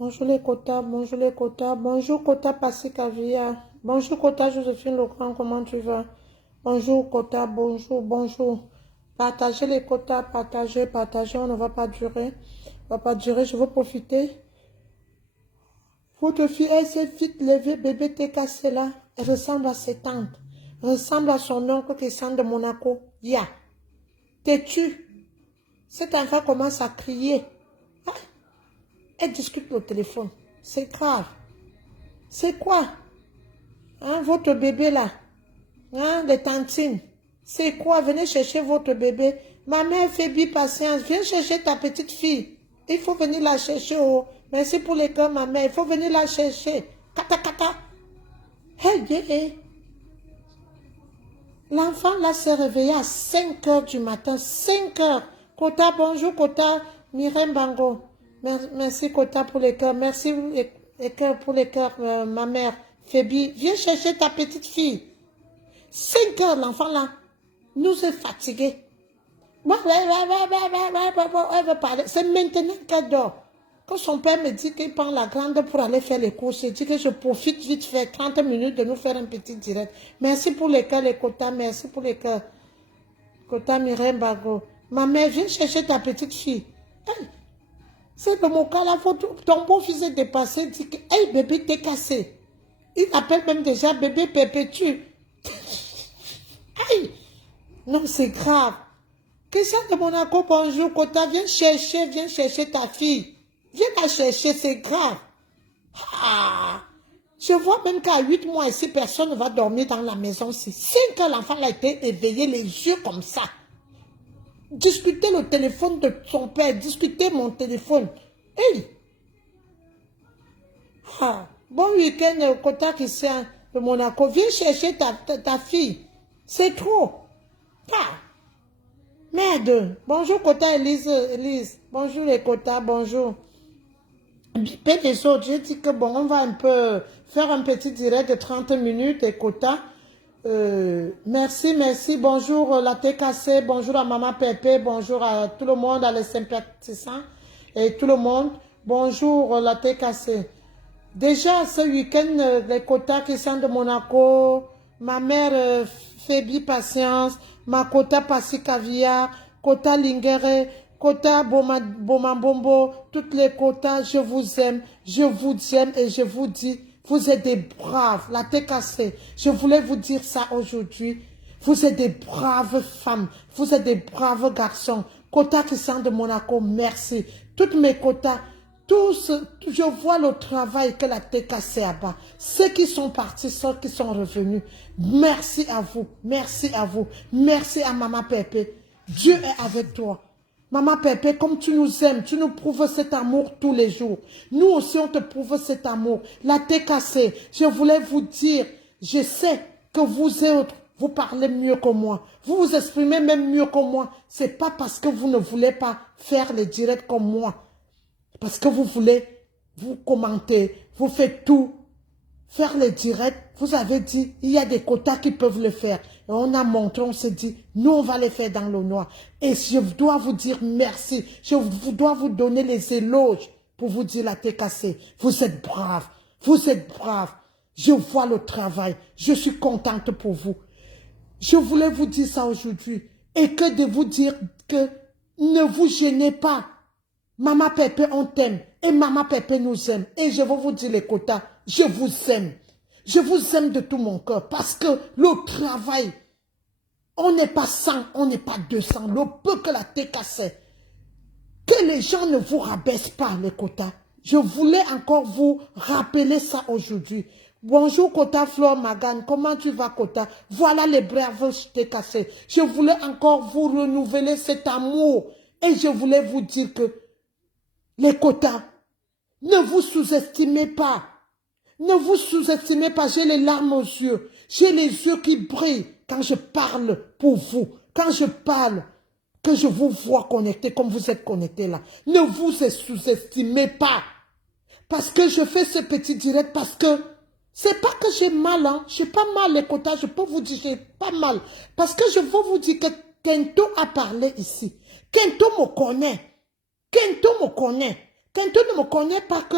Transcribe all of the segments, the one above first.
Bonjour les quotas, bonjour les quotas, bonjour quota Passicavia, bonjour quota Joséphine Legrand, comment tu vas? Bonjour quota, bonjour, bonjour. Partagez les quotas, partagez, partagez, on ne va pas durer. On va pas durer, je veux profiter. Votre fille, elle s'est vite levée, bébé t'es cassé là. Elle ressemble à ses tantes. Elle ressemble à son oncle qui sent de Monaco. Ya, t'es-tu? Cet enfant commence à crier. Ah, elle discute au téléphone. C'est grave. C'est quoi? Hein, votre bébé là? Hein, les tantines? C'est quoi? Venez chercher votre bébé. Ma mère fait patience. Viens chercher ta petite fille. Il faut venir la chercher. Oh. Merci pour les cœurs, ma mère. Il faut venir la chercher. Kata kata. Hey, yeah, yeah. L'enfant là s'est réveillé à 5 heures du matin. 5 heures. Kota, bonjour Kota. Mireille Bango. Merci Kota pour les cœurs. Merci les cœurs pour les cœurs, ma mère. Fébi, viens chercher ta petite fille. 5 heures, l'enfant là nous est fatigué. Elle veut parler. C'est maintenant qu'elle dort. Quand son père me dit qu'il prend la grande pour aller faire les courses, je dis que je profite vite faire 30 minutes de nous faire un petit direct. Merci pour les cœurs, les quotas. Merci pour les cœurs. Quota Mireille Bago. Ma mère, viens chercher ta petite fille. Hey, c'est de mon cas là. Ton beau-fils est dépassé. Dit que, hey bébé, t'es cassé. Il appelle même déjà bébé perpétue. Aïe! Non, c'est grave. Christian de Monaco, bonjour, Kota, viens chercher ta fille. Viens la chercher, c'est grave. Ah! Je vois même qu'à 8 mois ici, personne ne va dormir dans la maison. C'est 5 ans, l'enfant a été éveillé, les yeux comme ça. Discuter le téléphone de son père, discuter mon téléphone. Hey! Ah! Bon week-end, Kota Christian de Monaco. Viens chercher ta fille. C'est trop. Ah! Merde. Bonjour, Kota Elise. Bonjour, les Kota, bonjour. Bipé les autres, j'ai dit que bon, on va un peu faire un petit direct de 30 minutes, et Kota. Merci. Bonjour, la TKC. Bonjour à Maman Pépé. Bonjour à tout le monde, à les sympathisants et tout le monde. Bonjour, la TKC. Déjà, ce week-end, les quotas qui sont de Monaco, ma mère Fébi Patience, ma quota Passi Caviar, quota Lingere, quota Bomambombo, toutes les quotas, je vous aime et je vous dis, vous êtes des braves, la TKC. Je voulais vous dire ça aujourd'hui. Vous êtes des braves femmes, vous êtes des braves garçons. Quota qui sont de Monaco, merci. Toutes mes quotas. Tous, je vois le travail que la TKC a bas. Ceux qui sont partis, ceux qui sont revenus. Merci à vous. Merci à vous. Merci à Maman Pépé. Dieu est avec toi. Maman Pépé, comme tu nous aimes, tu nous prouves cet amour tous les jours. Nous aussi, on te prouve cet amour. La TKC, je voulais vous dire, je sais que vous autres, vous parlez mieux que moi. Vous vous exprimez même mieux que moi. C'est pas parce que vous ne voulez pas faire les directs comme moi. Parce que vous voulez, vous commenter, vous faites tout, faire les directs. Vous avez dit, il y a des quotas qui peuvent le faire. Et on a montré, on s'est dit, nous on va les faire dans le noir. Et je dois vous dire merci. Je dois vous donner les éloges pour vous dire la TKC. Vous êtes braves, vous êtes braves. Je vois le travail, je suis contente pour vous. Je voulais vous dire ça aujourd'hui. Et que de vous dire que ne vous gênez pas. Maman Pépé, on t'aime. Et Maman Pépé nous aime. Et je vais vous dire les quotas. Je vous aime. Je vous aime de tout mon cœur. Parce que le travail, on n'est pas 100, on n'est pas 200. Le peu que la TKC. Que les gens ne vous rabaissent pas les quotas. Je voulais encore vous rappeler ça aujourd'hui. Bonjour Kota Flore Magan, comment tu vas Kota? Voilà les braves TKC. Je voulais encore vous renouveler cet amour. Et je voulais vous dire que les quotas, ne vous sous-estimez pas. Ne vous sous-estimez pas. J'ai les larmes aux yeux. J'ai les yeux qui brillent quand je parle pour vous. Quand je parle, que je vous vois connecté comme vous êtes connecté là. Ne vous sous-estimez pas. Parce que je fais ce petit direct parce que c'est pas que j'ai mal, hein. J'ai pas mal les quotas. Je peux vous dire j'ai pas mal. Parce que je veux vous dire que Kento a parlé ici. Kento me connaît. Kento me connaît. Kento ne me connaît pas que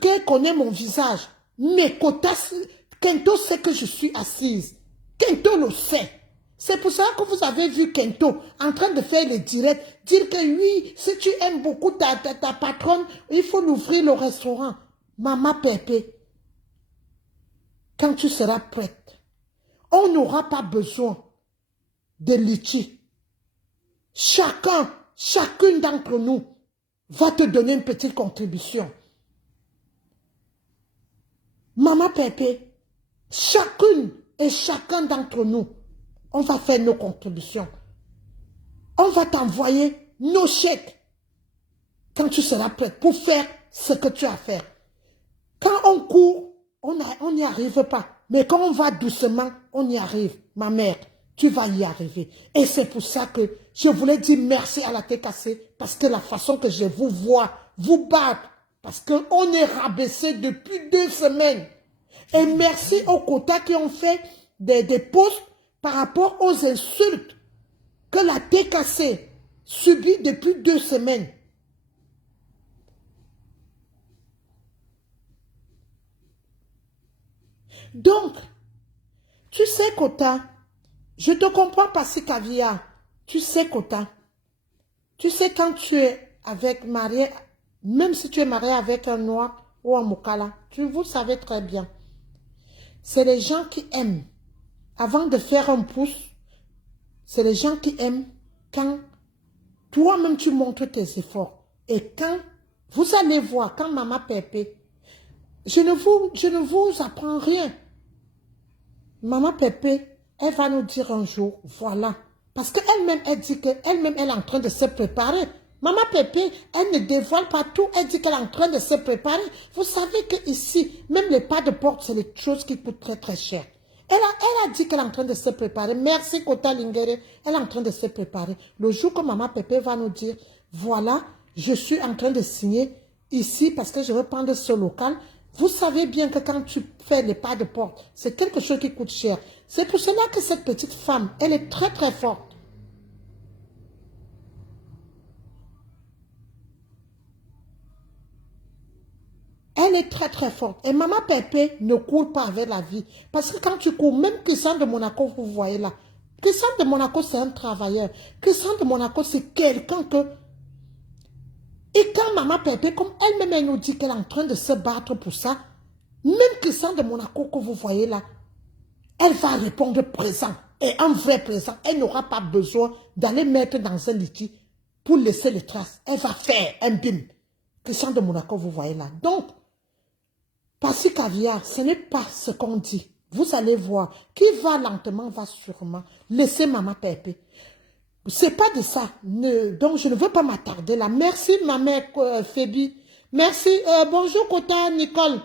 qu'elle connaît mon visage. Mais Kento sait que je suis assise. Kento le sait. C'est pour ça que vous avez vu Kento en train de faire les directs, dire que oui, si tu aimes beaucoup ta patronne, il faut l'ouvrir le restaurant. Maman Pépé, quand tu seras prête, on n'aura pas besoin de litchi. Chacune d'entre nous va te donner une petite contribution. Maman Pépé, chacune et chacun d'entre nous, on va faire nos contributions. On va t'envoyer nos chèques quand tu seras prête pour faire ce que tu as à faire. Quand on court, on n'y arrive pas. Mais quand on va doucement, on y arrive. Ma mère, tu vas y arriver. Et c'est pour ça que je voulais dire merci à la TKC, parce que la façon que je vous vois, vous battre, parce qu'on est rabaissé depuis 2 semaines. Et merci aux quotas qui ont fait des posts par rapport aux insultes que la TKC subit depuis 2 semaines. Donc, tu sais, Kota, je te comprends pas si Caviar. Tu sais, Kota, tu sais quand tu es marié, même si tu es marié avec un noir ou un Mokala, vous savez très bien. C'est les gens qui aiment. Avant de faire un pouce, c'est les gens qui aiment quand toi-même tu montres tes efforts. Et quand vous allez voir, quand Maman Pépé, je ne vous apprends rien. Maman Pépé, elle va nous dire un jour, voilà. Parce qu'elle-même, elle dit qu'elle-même, elle est en train de se préparer. Maman Pépé, elle ne dévoile pas tout. Elle dit qu'elle est en train de se préparer. Vous savez qu'ici, même les pas de porte, c'est des choses qui coûtent très très cher. Elle a dit qu'elle est en train de se préparer. Merci Kota Lingere. Elle est en train de se préparer. Le jour que Maman Pépé va nous dire, voilà, je suis en train de signer ici parce que je veux prendre ce local. Vous savez bien que quand tu fais les pas de porte, c'est quelque chose qui coûte cher. C'est pour cela que cette petite femme, elle est très très forte. Elle est très très forte. Et Maman Pépé ne court pas avec la vie. Parce que quand tu cours, même Christian de Monaco, vous voyez là. Christian de Monaco, c'est un travailleur. Christian de Monaco, c'est quelqu'un que... Et quand Maman Pépé, comme elle-même, elle nous dit qu'elle est en train de se battre pour ça, même Christian de Monaco que vous voyez là, elle va répondre présent. Et un vrai présent. Elle n'aura pas besoin d'aller mettre dans un liquide pour laisser les traces. Elle va faire un bim. Christian de Monaco, vous voyez là. Donc, Passi Caviar, ce n'est pas ce qu'on dit. Vous allez voir. Qui va lentement, va sûrement. Laissez Maman Pépé. C'est pas de ça. Donc, je ne veux pas m'attarder là. Merci, ma mère Fébi. Merci. Bonjour, Kota, Nicole.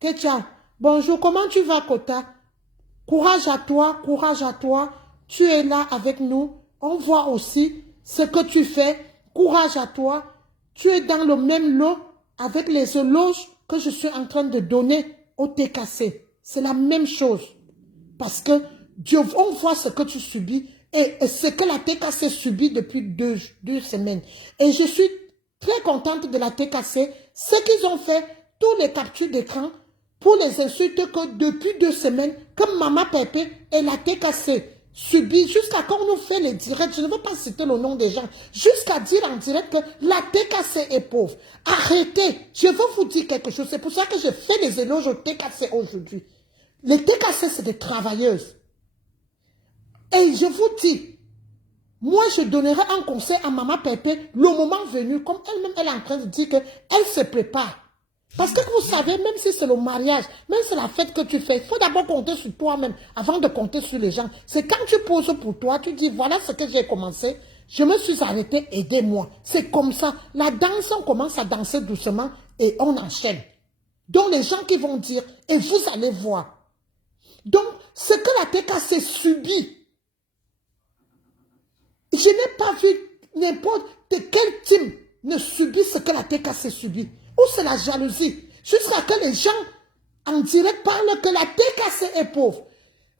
Ketia. Bonjour. Comment tu vas, Kota? Courage à toi. Courage à toi. Tu es là avec nous. On voit aussi ce que tu fais. Courage à toi. Tu es dans le même lot avec les éloges que je suis en train de donner au TKC. C'est la même chose. Parce que Dieu, on voit ce que tu subis et ce que la TKC subit depuis deux semaines. Et je suis très contente de la TKC. Ce qu'ils ont fait, tous les captures d'écran pour les insultes que depuis 2 semaines, comme Maman Pépé et la TKC subit jusqu'à quand on nous fait les directs, je ne veux pas citer le nom des gens, jusqu'à dire en direct que la TKC est pauvre. Arrêtez, je veux vous dire quelque chose, c'est pour ça que je fais les éloges au TKC aujourd'hui. Les TKC, c'est des travailleuses. Et je vous dis, moi je donnerai un conseil à Maman Pépé, le moment venu, comme elle-même elle est en train de dire qu'elle se prépare. Parce que vous savez, même si c'est le mariage, même si c'est la fête que tu fais, il faut d'abord compter sur toi-même avant de compter sur les gens. C'est quand tu poses pour toi, tu dis, voilà ce que j'ai commencé, je me suis arrêté, aidez-moi. C'est comme ça. La danse, on commence à danser doucement et on enchaîne. Donc les gens qui vont dire, et vous allez voir. Donc, ce que la TKC subit, je n'ai pas vu n'importe quel team ne subit ce que la TKC subit. Ou c'est la jalousie. Jusqu'à que les gens en direct parlent que la TKC est pauvre.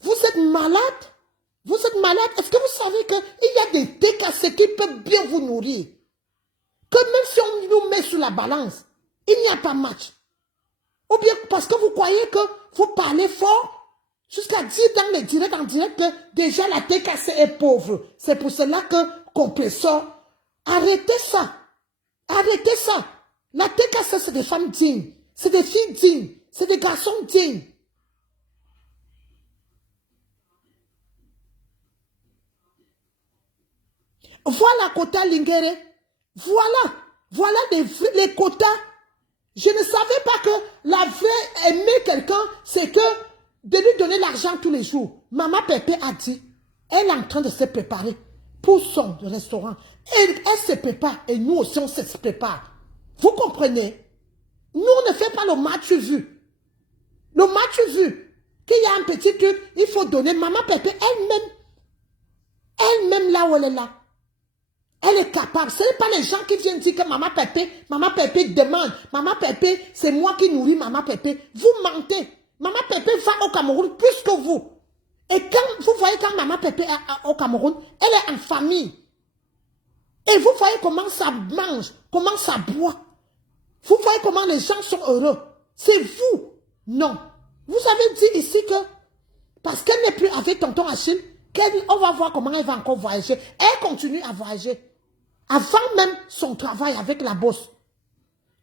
Vous êtes malade? Vous êtes malade? Est-ce que vous savez qu'il y a des TKC qui peuvent bien vous nourrir? Que même si on nous met sur la balance, il n'y a pas match. Ou bien parce que vous croyez que vous parlez fort, jusqu'à dire dans les directs en direct que déjà la TKC est pauvre. C'est pour cela que compresseur, arrêtez ça. Arrêtez ça. La TKC, c'est des femmes dignes. C'est des filles dignes. C'est des garçons dignes. Voilà quota Lingere. Voilà les quotas. Je ne savais pas que la vraie aimer quelqu'un, c'est que de lui donner l'argent tous les jours. Maman Pépé a dit, elle est en train de se préparer pour son restaurant. Elle se prépare et nous aussi on se prépare. Vous comprenez? Nous on ne fait pas le match vu. Le match vu, qu'il y a un petit truc, il faut donner. Maman Pépé elle-même là où elle est là. Elle est capable. Ce n'est pas les gens qui viennent dire que Maman Pépé demande. Maman Pépé, c'est moi qui nourris Maman Pépé. Vous mentez. Maman Pépé va au Cameroun plus que vous. Et quand vous voyez quand Maman Pépé est au Cameroun, elle est en famille. Et vous voyez comment ça mange, comment ça boit. Vous voyez comment les gens sont heureux. C'est vous. Non. Vous avez dit ici que, parce qu'elle n'est plus avec tonton Achille, on va voir comment elle va encore voyager. Elle continue à voyager. Avant même son travail avec la bosse.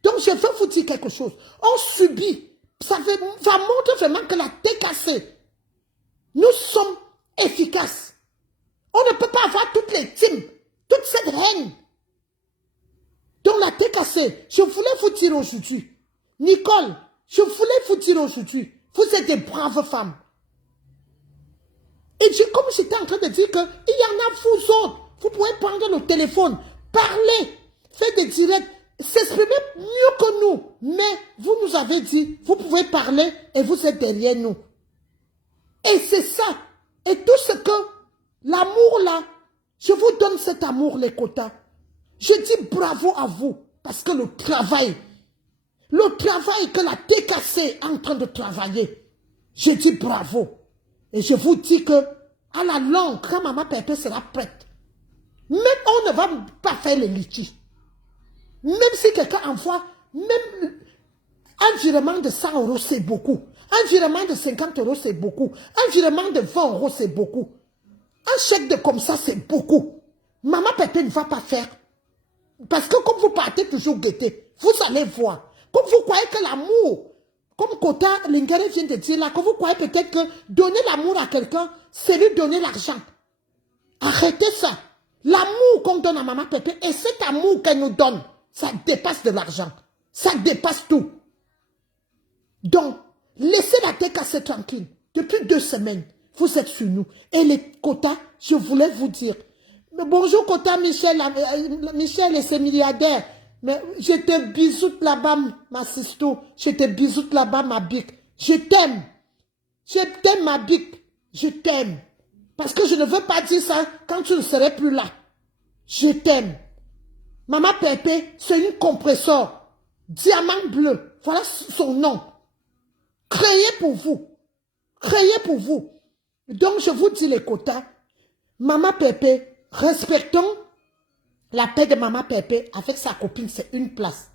Donc je veux vous dire quelque chose. On subit. Ça montre vraiment que la TKC, nous sommes efficaces. On ne peut pas avoir toutes les teams, toute cette haine. Donc la TKC, je voulais vous dire aujourd'hui, Nicole, je voulais vous dire aujourd'hui, vous êtes des braves femmes. Et comme j'étais en train de dire qu'il y en a vous autres, vous pouvez prendre le téléphone, parler, faire des directs, s'exprimer mieux que nous. Mais vous nous avez dit, vous pouvez parler et vous êtes derrière nous. Et c'est ça. Et tout ce que, l'amour là, je vous donne cet amour, les quotas. Je dis bravo à vous, parce que le travail que la TKC est en train de travailler, je dis bravo. Et je vous dis que, à la longue, quand Maman Pépé sera prête, même on ne va pas faire le litige. Même si quelqu'un envoie, même un virement de 100 euros, c'est beaucoup. Un virement de 50 euros, c'est beaucoup. Un virement de 20 euros, c'est beaucoup. Un chèque de comme ça, c'est beaucoup. Maman Pépé ne va pas faire. Parce que comme vous partez toujours guetter, vous allez voir. Comme vous croyez que l'amour, comme Kota Lingere vient de dire là, que vous croyez peut-être que donner l'amour à quelqu'un, c'est lui donner l'argent. Arrêtez ça. L'amour qu'on donne à Maman Pépé et cet amour qu'elle nous donne, ça dépasse de l'argent. Ça dépasse tout. Donc, laissez la TKC tranquille. Depuis 2 semaines, vous êtes sur nous. Et les quotas, je voulais vous dire. Mais bonjour quota Michel. Michel et ses milliardaires. Mais je te bisoute là-bas, ma sisto. Je te bisoute là-bas, ma bique. Je t'aime. Je t'aime, ma bique. Je t'aime. Parce que je ne veux pas dire ça quand tu ne serais plus là. Je t'aime. Maman Pépé, c'est une compresseur. Diamant bleu. Voilà son nom. Créé pour vous. Créé pour vous. Donc, je vous dis les quotas. Maman Pépé, respectons la paix de Maman Pépé avec sa copine, c'est une place.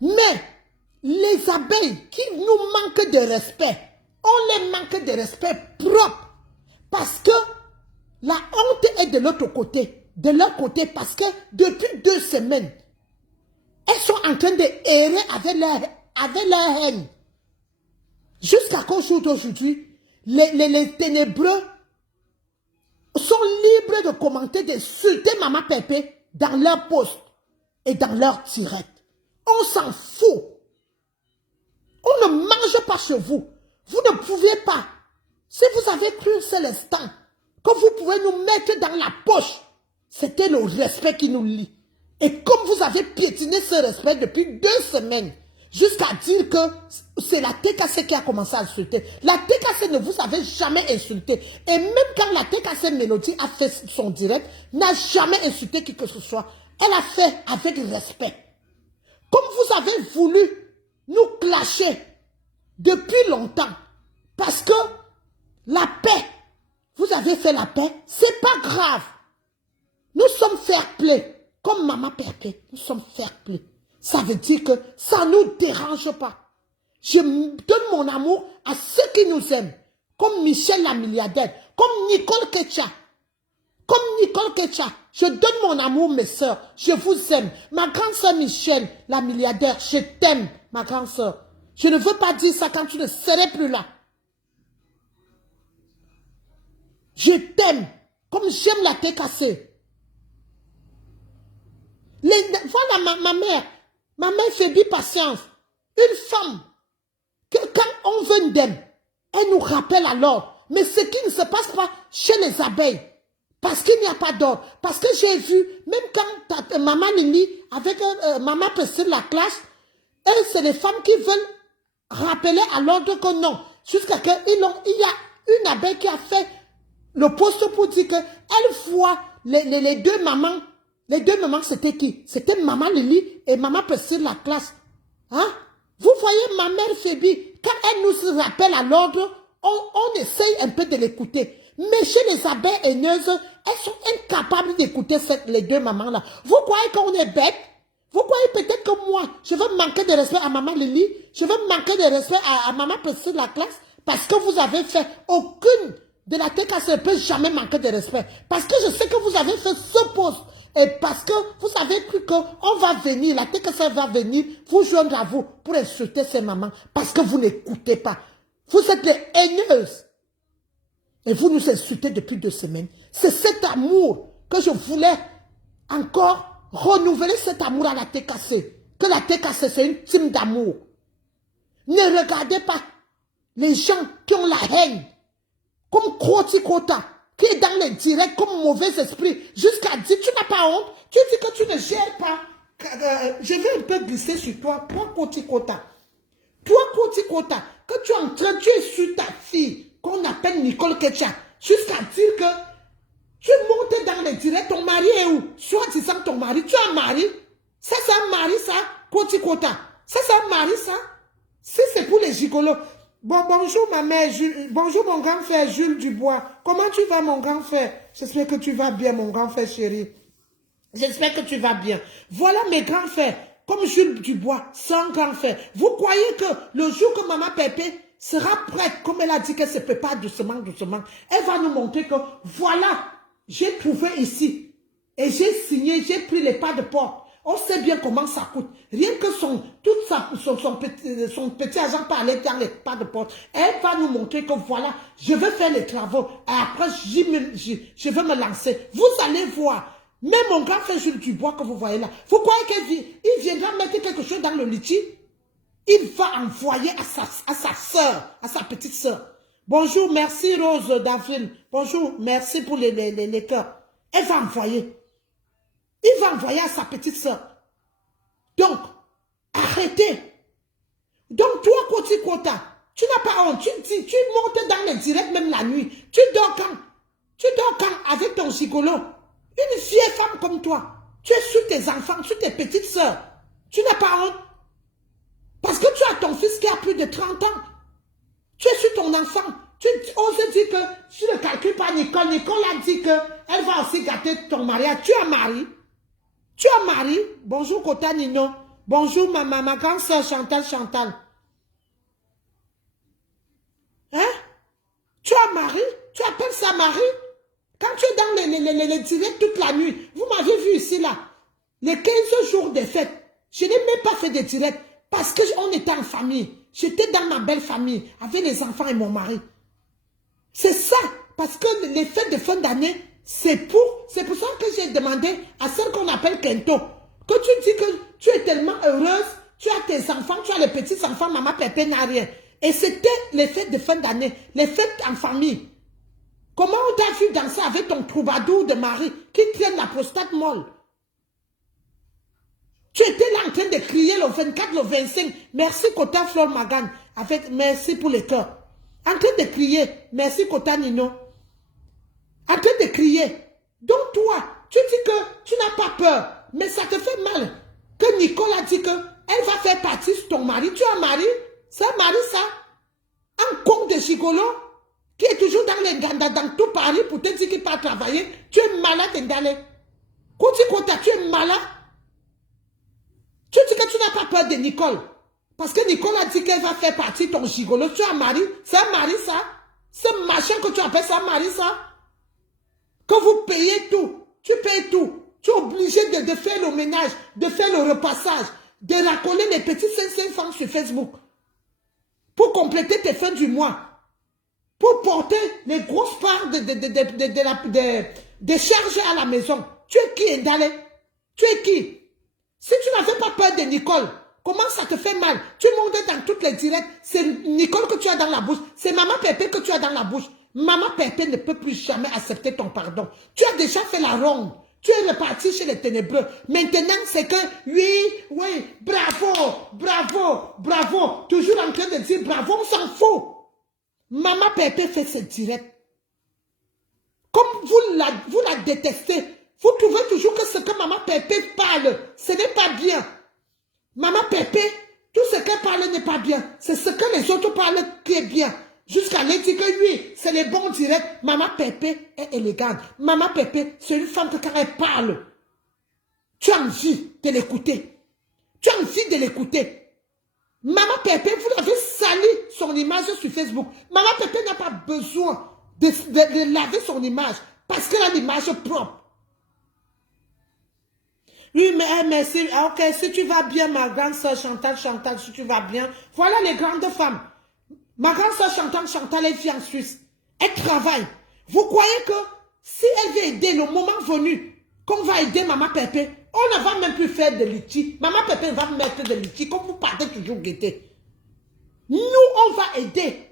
Mais, les abeilles qui nous manquent de respect, on les manque de respect propre. Parce que la honte est de l'autre côté. De leur côté, parce que depuis 2 semaines, elles sont en train de errer avec leur haine. Jusqu'à qu'au jour d'aujourd'hui, les ténébreux sont libres de commenter, d'insulter Maman Pépé dans leur post et dans leur direct. On s'en fout. On ne mange pas chez vous. Vous ne pouvez pas. Si vous avez cru un seul instant que vous pouvez nous mettre dans la poche, c'était le respect qui nous lie. Et comme vous avez piétiné ce respect depuis 2 semaines, jusqu'à dire que c'est la TKC qui a commencé à insulter. La TKC ne vous avait jamais insulté. Et même quand la TKC Mélodie a fait son direct, n'a jamais insulté qui que ce soit. Elle a fait avec respect. Comme vous avez voulu nous clasher depuis longtemps, parce que la paix, vous avez fait la paix, c'est pas grave. Nous sommes fair play. Comme Maman Pépé, nous sommes fair play. Ça veut dire que ça ne nous dérange pas. Je donne mon amour à ceux qui nous aiment. Comme Michel la milliardaire, comme Nicole Ketcha. Comme Nicole Ketcha, je donne mon amour, mes soeurs. Je vous aime. Ma grande soeur Michel, la milliardaire, je t'aime, ma grande soeur. Je ne veux pas dire ça quand tu ne serais plus là. Je t'aime, comme j'aime la tête cassée. Voilà ma mère. Ma mère fait patience. Une femme, que quand on veut d'elle, elle nous rappelle à l'ordre. Mais ce qui ne se passe pas chez les abeilles, parce qu'il n'y a pas d'ordre. Parce que j'ai vu, même quand maman Lily, avec maman Priscille la classe, elles, c'est les femmes qui veulent rappeler à l'ordre que non. Jusqu'à qu'il y a une abeille qui a fait le poste pour dire qu'elle voit les deux mamans. Les deux mamans, c'était qui? C'était maman Lily et maman Priscille la classe. Hein? Vous voyez ma mère Phoebe, quand elle nous rappelle à l'ordre, on essaye un peu de l'écouter. Mais chez les abeilles haineuses, elles sont incapables d'écouter les deux mamans-là. Vous croyez qu'on est bête? Vous croyez peut-être que moi, je veux manquer de respect à maman Lily, je veux manquer de respect à maman Priscille de la classe, parce que vous avez fait aucune de la tête ne peut jamais manquer de respect. Parce que je sais que vous avez fait ce poste. Et parce que vous avez cru qu'on va venir, la tête va venir vous joindre à vous pour insulter ces mamans. Parce que vous n'écoutez pas. Vous êtes les haineuses. Et vous nous insultez depuis 2 semaines. C'est cet amour que je voulais encore renouveler, cet amour à la tête cassée. Que la tête cassée, c'est une team d'amour. Ne regardez pas les gens qui ont la haine, comme Kroti Kota, qui est dans les directs comme mauvais esprit, jusqu'à dire, tu n'as pas honte, tu dis que tu ne gères pas. Je vais un peu glisser sur toi, toi Kroti Kota. Toi Kroti Kota, que tu es en train, tu es sur ta fille, qu'on appelle Nicole Ketcha, jusqu'à dire que tu montes dans les directs, ton mari est où? Soit disant ton mari, tu as un mari. Ça c'est un mari ça, Kroti Kota. Ça c'est un mari ça. Si c'est pour les gigolos. Bon, bonjour ma mère, bonjour mon grand frère Jules Dubois. Comment tu vas mon grand frère? J'espère que tu vas bien mon grand frère chéri. J'espère que tu vas bien. Voilà mes grands frères, comme Jules Dubois, sans grand frère. Vous croyez que le jour que maman Pépé sera prête, comme elle a dit qu'elle se prépare doucement, doucement, elle va nous montrer que voilà, j'ai trouvé ici. Et j'ai signé, j'ai pris les pas de porte. On sait bien comment ça coûte. Rien que son petit agent parlait dans les pas de porte. Elle va nous montrer que voilà, je vais faire les travaux. Et après, je vais me lancer. Vous allez voir. Même mon grand frère Jules Dubois que vous voyez là. Vous croyez qu'il viendra mettre quelque chose dans le litchi? Il va envoyer à sa soeur, à sa petite soeur. Bonjour, merci Rose Daphine. Bonjour, merci pour les cœurs. Elle va envoyer. Il va envoyer à sa petite soeur. Donc, arrêtez. Donc, toi, Kroti Kota, tu n'as pas honte. Tu montes dans les directs même la nuit. Tu dors quand? Tu dors quand avec ton gigolo? Une vieille femme comme toi. Tu es sur tes enfants, sur tes petites soeurs. Tu n'as pas honte. Parce que tu as ton fils qui a plus de 30 ans. Tu es sur ton enfant. Tu oses dire que tu ne calcules pas Nicole. Nicole a dit qu'elle va aussi gâter ton mariage. Tu as mari. Tu as mari. Bonjour Kota Nino. Bonjour ma grande soeur Chantal. Hein? Tu as mari? Tu appelles ça mari? Quand tu es dans les directs toute la nuit, vous m'avez vu ici là, les 15 jours de fête, je n'ai même pas fait de direct parce qu'on était en famille. J'étais dans ma belle famille avec les enfants et mon mari. C'est ça, parce que les fêtes de fin d'année, c'est pour ça que j'ai demandé à celle qu'on appelle Kento, que tu dis que tu es tellement heureuse, tu as tes enfants, tu as les petits-enfants, maman Pépé n'a rien. Et c'était les fêtes de fin d'année, les fêtes en famille. Comment on t'a vu danser avec ton troubadour de mari qui traîne la prostate molle? Tu étais là en train de crier le 24, le 25. Merci Kota Flor Magan. Merci pour les cœurs. En train de crier. Merci Kota Nino. En train de crier. Donc toi, tu dis que tu n'as pas peur. Mais ça te fait mal. Que Nicole a dit qu'elle va faire partie de ton mari. Tu as un mari? C'est un mari ça? Un con de gigolo? Qui est toujours dans tout Paris pour te dire qu'il part travailler. Tu es malade, Ndale. Koti Kota, tu es malade. Tu dis que tu n'as pas peur de Nicole. Parce que Nicole a dit qu'elle va faire partie de ton gigolo. Tu as un mari? C'est un mari, ça? Ce machin que tu appelles ça, mari, ça? Que vous payez tout. Tu payes tout. Tu es obligé de faire le ménage, de faire le repassage, de racoler les petits 500 francs sur Facebook. Pour compléter tes fins du mois. Pour porter les grosses parts des charges à la maison. Tu es qui, Ndale? Tu es qui? Si tu n'avais pas peur de Nicole, comment ça te fait mal? Tu montes dans toutes les directs, c'est Nicole que tu as dans la bouche, c'est Maman Pépé que tu as dans la bouche. Maman Pépé ne peut plus jamais accepter ton pardon. Tu as déjà fait la ronde. Tu es reparti chez les ténébreux. Maintenant, c'est que, oui, bravo, bravo, bravo. Toujours en train de dire bravo, on s'en fout. Maman Pépé fait ses directs. Comme vous la détestez, vous trouvez toujours que ce que Maman Pépé parle, ce n'est pas bien. Maman Pépé, tout ce qu'elle parle n'est pas bien. C'est ce que les autres parlent qui est bien. Jusqu'à lui dire que oui, c'est les bons directs. Maman Pépé est élégante. Maman Pépé, c'est une femme que quand elle parle, tu as envie de l'écouter. Tu as envie de l'écouter. Maman Pépé, vous l'avez sali son image sur Facebook. Maman Pépé n'a pas besoin de laver son image parce qu'elle a l'image propre. Oui, mais si, ok, si tu vas bien, ma grande soeur Chantal, si tu vas bien, voilà les grandes femmes. Ma grande soeur Chantal, elle vit en Suisse. Elle travaille. Vous croyez que si elle veut aider le moment venu, qu'on va aider Maman Pépé, on ne va même plus faire de litchi. Maman Pépé va mettre de litchi, comme vous partez toujours guetter. Nous, on va aider.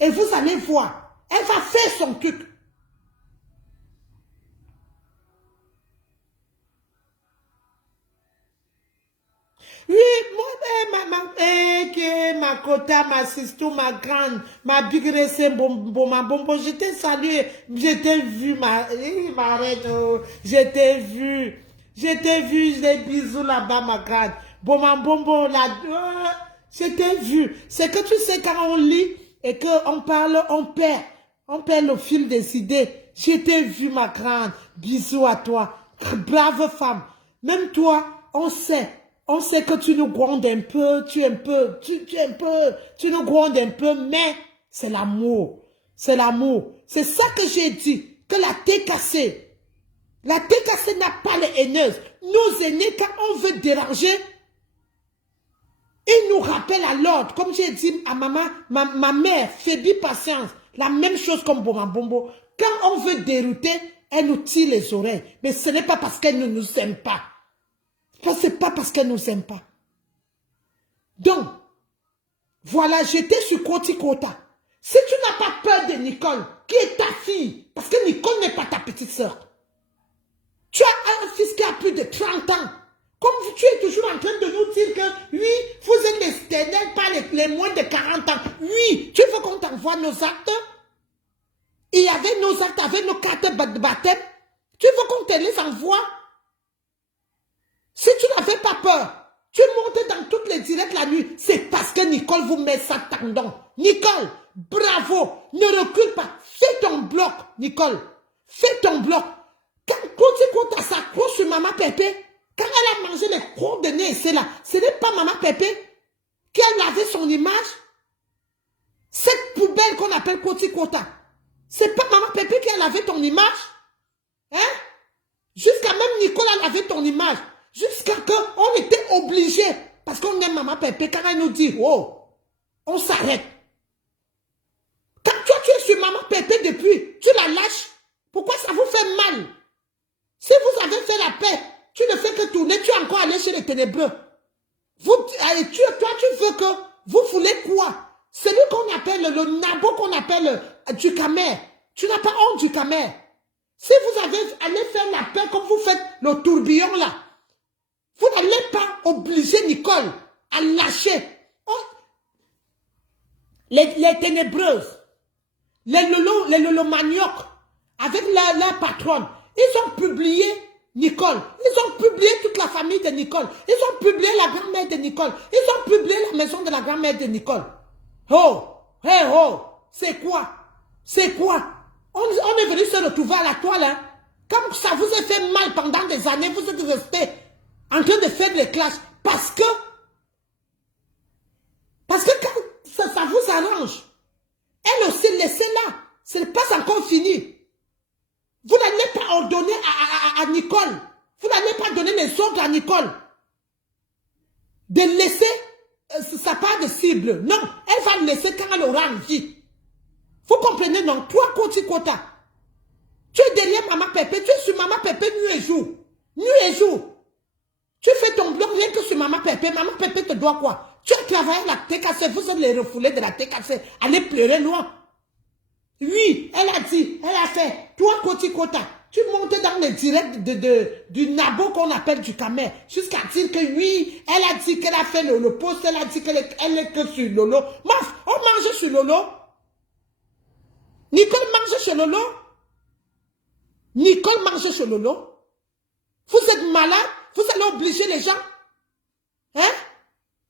Et vous allez voir, elle va faire son truc. Oui, moi, ma cota, ma sister, ma grande, ma big racing, ma bonbon, je t'ai salué, je t'ai vu, ma reine, je t'ai vu, des bisous là-bas, ma grande, bonbon, là, je t'ai vu. C'est que tu sais, quand on lit et qu'on parle, on perd le fil des idées. Je t'ai vu, ma grande, bisous à toi, brave femme, même toi, on sait que tu nous grondes un peu, tu nous grondes un peu, mais c'est l'amour. C'est l'amour. C'est ça que j'ai dit, que la TKC n'a pas les haineuses. Nos aînés, quand on veut déranger, ils nous rappellent à l'ordre. Comme j'ai dit à ma mère, Fébi Patience, la même chose comme Bombo. Quand on veut dérouter, elle nous tire les oreilles. Mais ce n'est pas parce qu'elle ne nous aime pas. Ce n'est pas parce qu'elle ne nous aime pas. Donc, voilà, j'étais sur Kota. Si tu n'as pas peur de Nicole, qui est ta fille, parce que Nicole n'est pas ta petite sœur, tu as un fils qui a plus de 30 ans, comme tu es toujours en train de nous dire que, oui, vous êtes les sténels, pas les moins de 40 ans. Oui, tu veux qu'on t'envoie nos actes? Il y avait nos actes avec nos cartes de baptême. Tu veux qu'on te les envoie? Si tu n'avais pas peur, tu montais dans toutes les directs la nuit, c'est parce que Nicole vous met ça tendon. Nicole, bravo, ne recule pas. Fais ton bloc, Nicole. Fais ton bloc. Quand tu s'accroche sur Maman Pépé, quand elle a mangé les crocs de nez, c'est là. Ce n'est pas Maman Pépé qui a lavé son image. Cette poubelle qu'on appelle Kota. C'est pas Maman Pépé qui a lavé ton image. Hein? Jusqu'à même Nicole a lavé ton image. Jusqu'à qu'on était obligé, parce qu'on aime Maman Pépé, quand elle nous dit, oh, on s'arrête. Quand toi tu es sur Maman Pépé depuis, tu la lâches. Pourquoi ça vous fait mal? Si vous avez fait la paix, tu ne fais que tourner, tu es encore allé chez les ténébreux. Toi, tu veux que, vous voulez quoi? Celui qu'on appelle, le nabo qu'on appelle du Camer. Tu n'as pas honte du Camer. Si vous avez allé faire la paix comme vous faites le tourbillon là, vous n'allez pas obliger Nicole à lâcher. Oh. Les ténébreuses, les lolo manioc, avec leur patronne, ils ont publié Nicole. Ils ont publié toute la famille de Nicole. Ils ont publié la grand-mère de Nicole. Ils ont publié la maison de la grand-mère de Nicole. Oh, hey, oh, c'est quoi? C'est quoi? On est venu se retrouver à la toile. Hein? Comme ça vous a fait mal pendant des années, vous êtes restés en train de faire des clashes parce que vous arrange. Elle aussi, laissez-la. Ce n'est pas encore fini. Vous n'allez pas ordonner à Nicole. Vous n'allez pas donner les ordres à Nicole de laisser sa part de cible. Non, elle va le laisser quand elle aura envie. Vous comprenez, non? Toi, Koti Kota, tu es derrière Maman Pépé, tu es sur Maman Pépé nuit et jour. Nuit et jour. Tu fais ton blog rien que sur Maman Pépé. Maman Pépé te doit quoi? Tu as travaillé à la TKC, vous êtes les refoulés de la TKC. Allez pleurer loin. Oui, elle a dit, elle a fait. Toi, Koti Kota, tu montes dans le direct du nabo qu'on appelle du Camer, jusqu'à dire que oui, elle a dit qu'elle a fait le post, elle a dit qu'elle est que sur Lolo. Maf, on mange sur Lolo. Nicole mange chez Lolo. Nicole mange chez Lolo. Vous êtes malade, vous allez obliger les gens. Hein?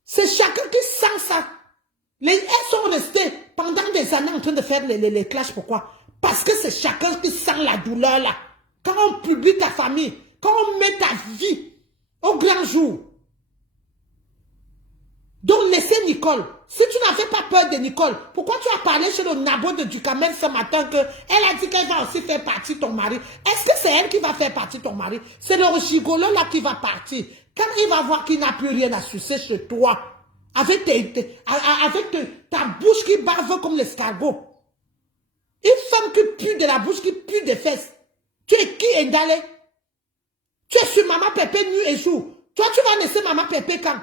C'est chacun qui sent ça. Elles sont restées pendant des années en train de faire les clashs. Pourquoi? Parce que c'est chacun qui sent la douleur là. Quand on publie ta famille, quand on met ta vie au grand jour. Donc laissez Nicole. Si tu n'avais pas peur de Nicole, pourquoi tu as parlé chez le nabo de Ducamel ce matin qu'elle a dit qu'elle va aussi faire partie de ton mari? Est-ce que c'est elle qui va faire partie de ton mari? C'est le gigolo là qui va partir. Quand il va voir qu'il n'a plus rien à sucer chez toi, avec ta bouche qui bave comme l'escargot. Une femme qui pue de la bouche, qui pue des fesses. Tu es qui, Ndale? Tu es sur Maman Pépé nuit et jour. Toi, tu vas laisser Maman Pépé quand?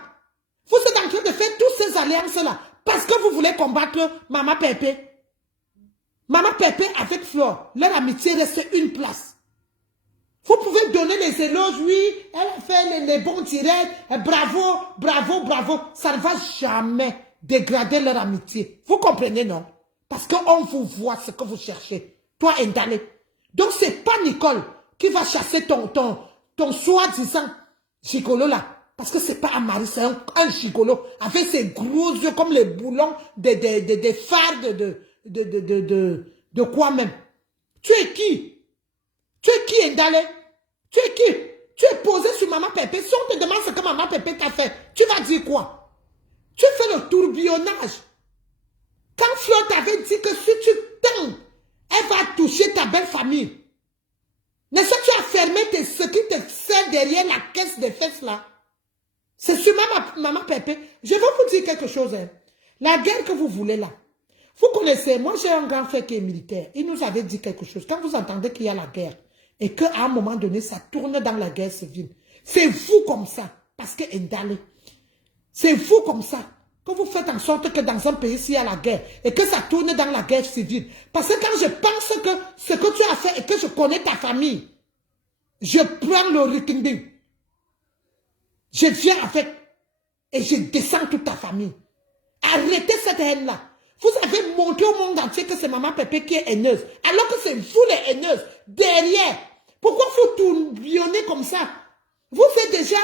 Vous êtes en train de faire toutes ces alliances-là parce que vous voulez combattre Maman Pépé. Maman Pépé avec Flore, leur amitié reste une place. Vous pouvez donner les éloges, oui, elle a fait les bons directs, bravo, bravo, bravo. Ça ne va jamais dégrader leur amitié. Vous comprenez, non? Parce qu'on vous voit ce que vous cherchez. Toi, Ndale. Donc, ce n'est pas Nicole qui va chasser ton soi-disant gigolo là. Parce que ce n'est pas un mari, c'est un gigolo. Avec ses gros yeux comme les boulons des phares de quoi même. Tu es qui? Tu es qui, Ndale? Tu es qui? Tu es posé sur Maman Pépé. Si on te demande ce que Maman Pépé t'a fait, tu vas dire quoi? Tu fais le tourbillonnage. Quand Fleur t'avait dit que si tu tentes, elle va toucher ta belle famille. N'est-ce pas que tu as fermé ce qui te sert derrière la caisse des fesses là? C'est sur Maman Pépé. Je vais vous dire quelque chose. Hein. La guerre que vous voulez là. Vous connaissez, moi j'ai un grand frère qui est militaire. Il nous avait dit quelque chose. Quand vous entendez qu'il y a la guerre et qu'à un moment donné, ça tourne dans la guerre civile. C'est vous comme ça. Parce que Ndale, c'est vous comme ça. Que vous faites en sorte que dans un pays, s'il y a la guerre, et que ça tourne dans la guerre civile. Parce que quand je pense que ce que tu as fait et que je connais ta famille, je prends le rekinding. Je viens avec et je descends toute ta famille. Arrêtez cette haine-là. Vous avez montré au monde entier que c'est Maman Pépé qui est haineuse. Alors que c'est vous les haineuses. Derrière. Pourquoi vous tourbillonnez comme ça? Vous êtes déjà...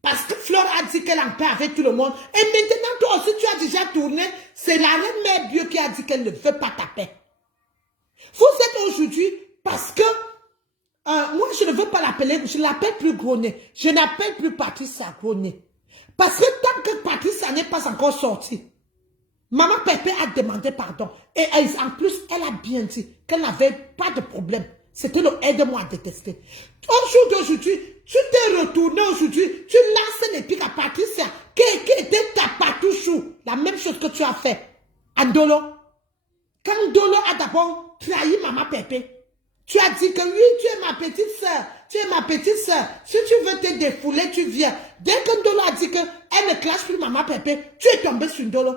Parce que Flore a dit qu'elle en paix avec tout le monde. Et maintenant, toi aussi, tu as déjà tourné. C'est la reine Mère Dieu qui a dit qu'elle ne veut pas ta paix. Vous êtes aujourd'hui parce que... moi, je ne veux pas l'appeler. Je ne l'appelle plus Gros-Nez. Je n'appelle plus Patricia Gros-Nez. Parce que tant que Patricia n'est pas encore sortie, Maman Pépé a demandé pardon. Et en plus, elle a bien dit qu'elle n'avait pas de problème. C'était le aide-moi à détester. Au jour d'aujourd'hui, tu t'es retourné aujourd'hui, tu lances les pics à Patricia, qui était ta patouchou. La même chose que tu as fait à Ndolo. Quand Ndolo a d'abord trahi Maman Pépé, tu as dit que oui, tu es ma petite soeur, tu es ma petite soeur. Si tu veux te défouler, tu viens. Dès que Ndolo a dit qu'elle ne clash plus Maman Pépé, tu es tombé sur Ndolo.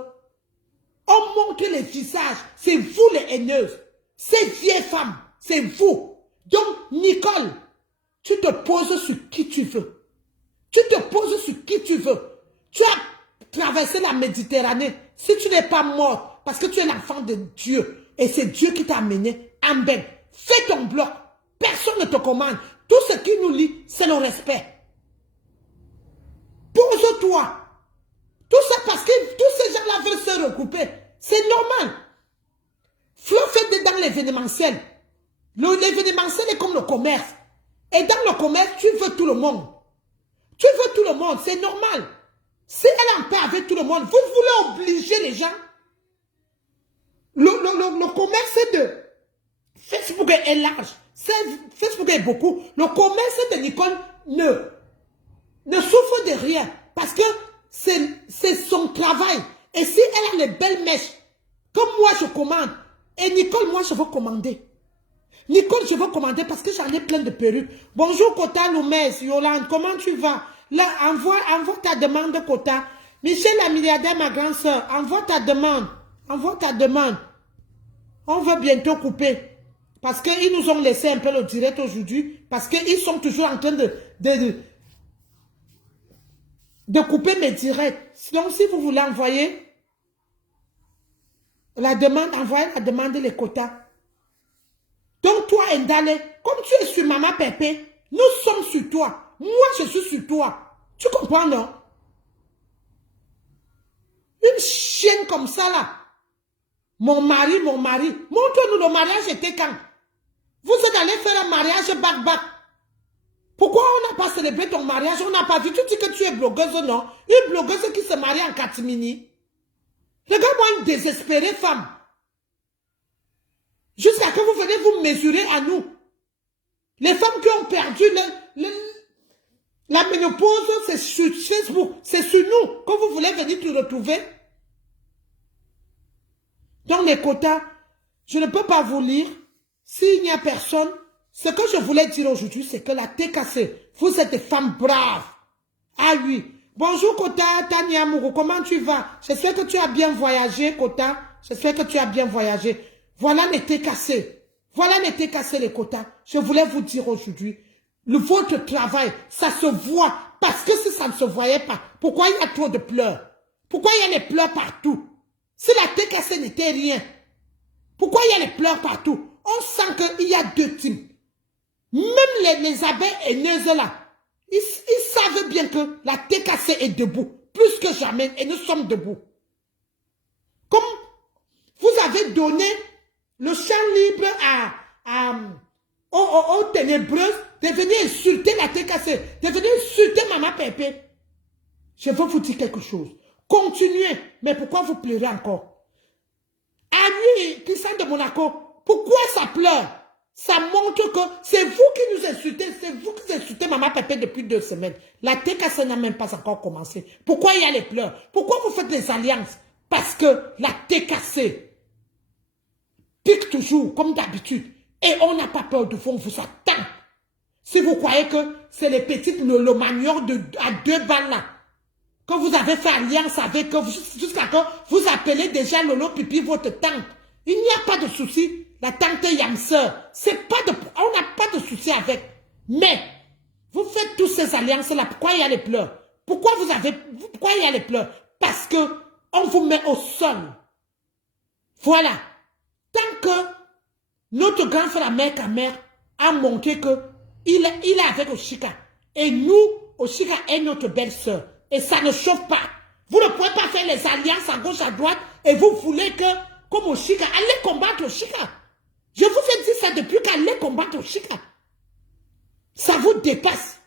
On montre les visages. C'est vous les haineuses. Ces vieilles femmes, c'est vous. Donc, Nicole, tu te poses sur qui tu veux. Tu te poses sur qui tu veux. Tu as traversé la Méditerranée. Si tu n'es pas mort, parce que tu es l'enfant de Dieu, et c'est Dieu qui t'a amené en bête, fais ton bloc. Personne ne te commande. Tout ce qui nous lie, c'est le respect. Pose-toi. Tout ça parce que tous ces gens-là veulent se regrouper. C'est normal. Flo fait dans l'événementiel. L'événementiel est comme le commerce. Et dans le commerce, tu veux tout le monde. Tu veux tout le monde, c'est normal. Si elle en paix avec tout le monde, vous voulez obliger les gens Le commerce de Facebook est large. Facebook est beaucoup. Le commerce de Nicole ne souffre de rien. Parce que c'est son travail. Et si elle a les belles mèches, comme moi je commande, et Nicole, moi je veux commander. Nicole, je veux commander parce que j'en ai plein de perruques. Bonjour Kota Loumès, Yolande, comment tu vas? Là, envoie ta demande, Kota. Michel la milliardaire, ma grande soeur, envoie ta demande. Envoie ta demande. On va bientôt couper. Parce qu'ils nous ont laissé un peu le direct aujourd'hui. Parce qu'ils sont toujours en train de couper mes directs. Donc, si vous voulez envoyer la demande, envoyez la demande les quotas. Donc, toi, Ndale, comme tu es sur Maman Pépé, nous sommes sur toi. Moi, je suis sur toi. Tu comprends, non? Une chienne comme ça, là. Mon mari. Montre-nous le mariage était quand? Vous êtes allé faire un mariage bac-bac. Pourquoi on n'a pas célébré ton mariage? On n'a pas vu. Tu dis que tu es blogueuse, non? Une blogueuse qui se marie en catimini. Regarde-moi une désespérée femme. Jusqu'à que vous venez vous mesurer à nous. Les femmes qui ont perdu la ménopause, c'est sur Facebook. C'est sur nous que vous voulez venir te retrouver. Dans les quotas, je ne peux pas vous lire. S'il n'y a personne, ce que je voulais dire aujourd'hui, c'est que la TKC, vous êtes des femmes braves. Ah oui. Bonjour Kota, Tania Mourou, comment tu vas? J'espère que tu as bien voyagé, Kota. J'espère que tu as bien voyagé. Voilà les TKC. Voilà les TKC, les quotas. Je voulais vous dire aujourd'hui, votre travail, ça se voit. Parce que si ça ne se voyait pas, pourquoi il y a trop de pleurs? Pourquoi il y a les pleurs partout? Si la TKC n'était rien, pourquoi il y a les pleurs partout? On sent qu'il y a deux teams. Même les abeilles haineuses là, ils savent bien que la TKC est debout. Plus que jamais, et nous sommes debout. Comme vous avez donné le champ libre aux ténébreuses de venir insulter la TKC, de venir insulter Maman Pépé. Je veux vous dire quelque chose. Continuez. Mais pourquoi vous pleurez encore? Annie, Christian de Monaco, pourquoi ça pleure? Ça montre que c'est vous qui nous insultez, c'est vous qui insultez Maman Pépé depuis 2 semaines. La TKC n'a même pas encore commencé. Pourquoi il y a les pleurs? Pourquoi vous faites des alliances? Parce que la TKC pique toujours, comme d'habitude. Et on n'a pas peur de vous, on vous attend. Si vous croyez que c'est les petites le manioc à 2 balles là, que vous avez fait alliance avec eux, jusqu'à que vous appelez déjà Lolo Pipi votre tante. Il n'y a pas de souci. La tante Yamseur, on n'a pas de souci avec. Mais, vous faites toutes ces alliances-là. Pourquoi il y a les pleurs? Pourquoi il y a les pleurs? Parce que on vous met au sol. Voilà. Tant que notre grand frère mère a montré que il est avec Oshika. Et nous, Oshika est notre belle-sœur. Et ça ne chauffe pas. Vous ne pouvez pas faire les alliances à gauche, à droite. Et vous voulez que, comme Oshika, allez combattre Oshika. Je vous ai dit ça depuis qu'allez combattre Oshika. Ça vous dépasse.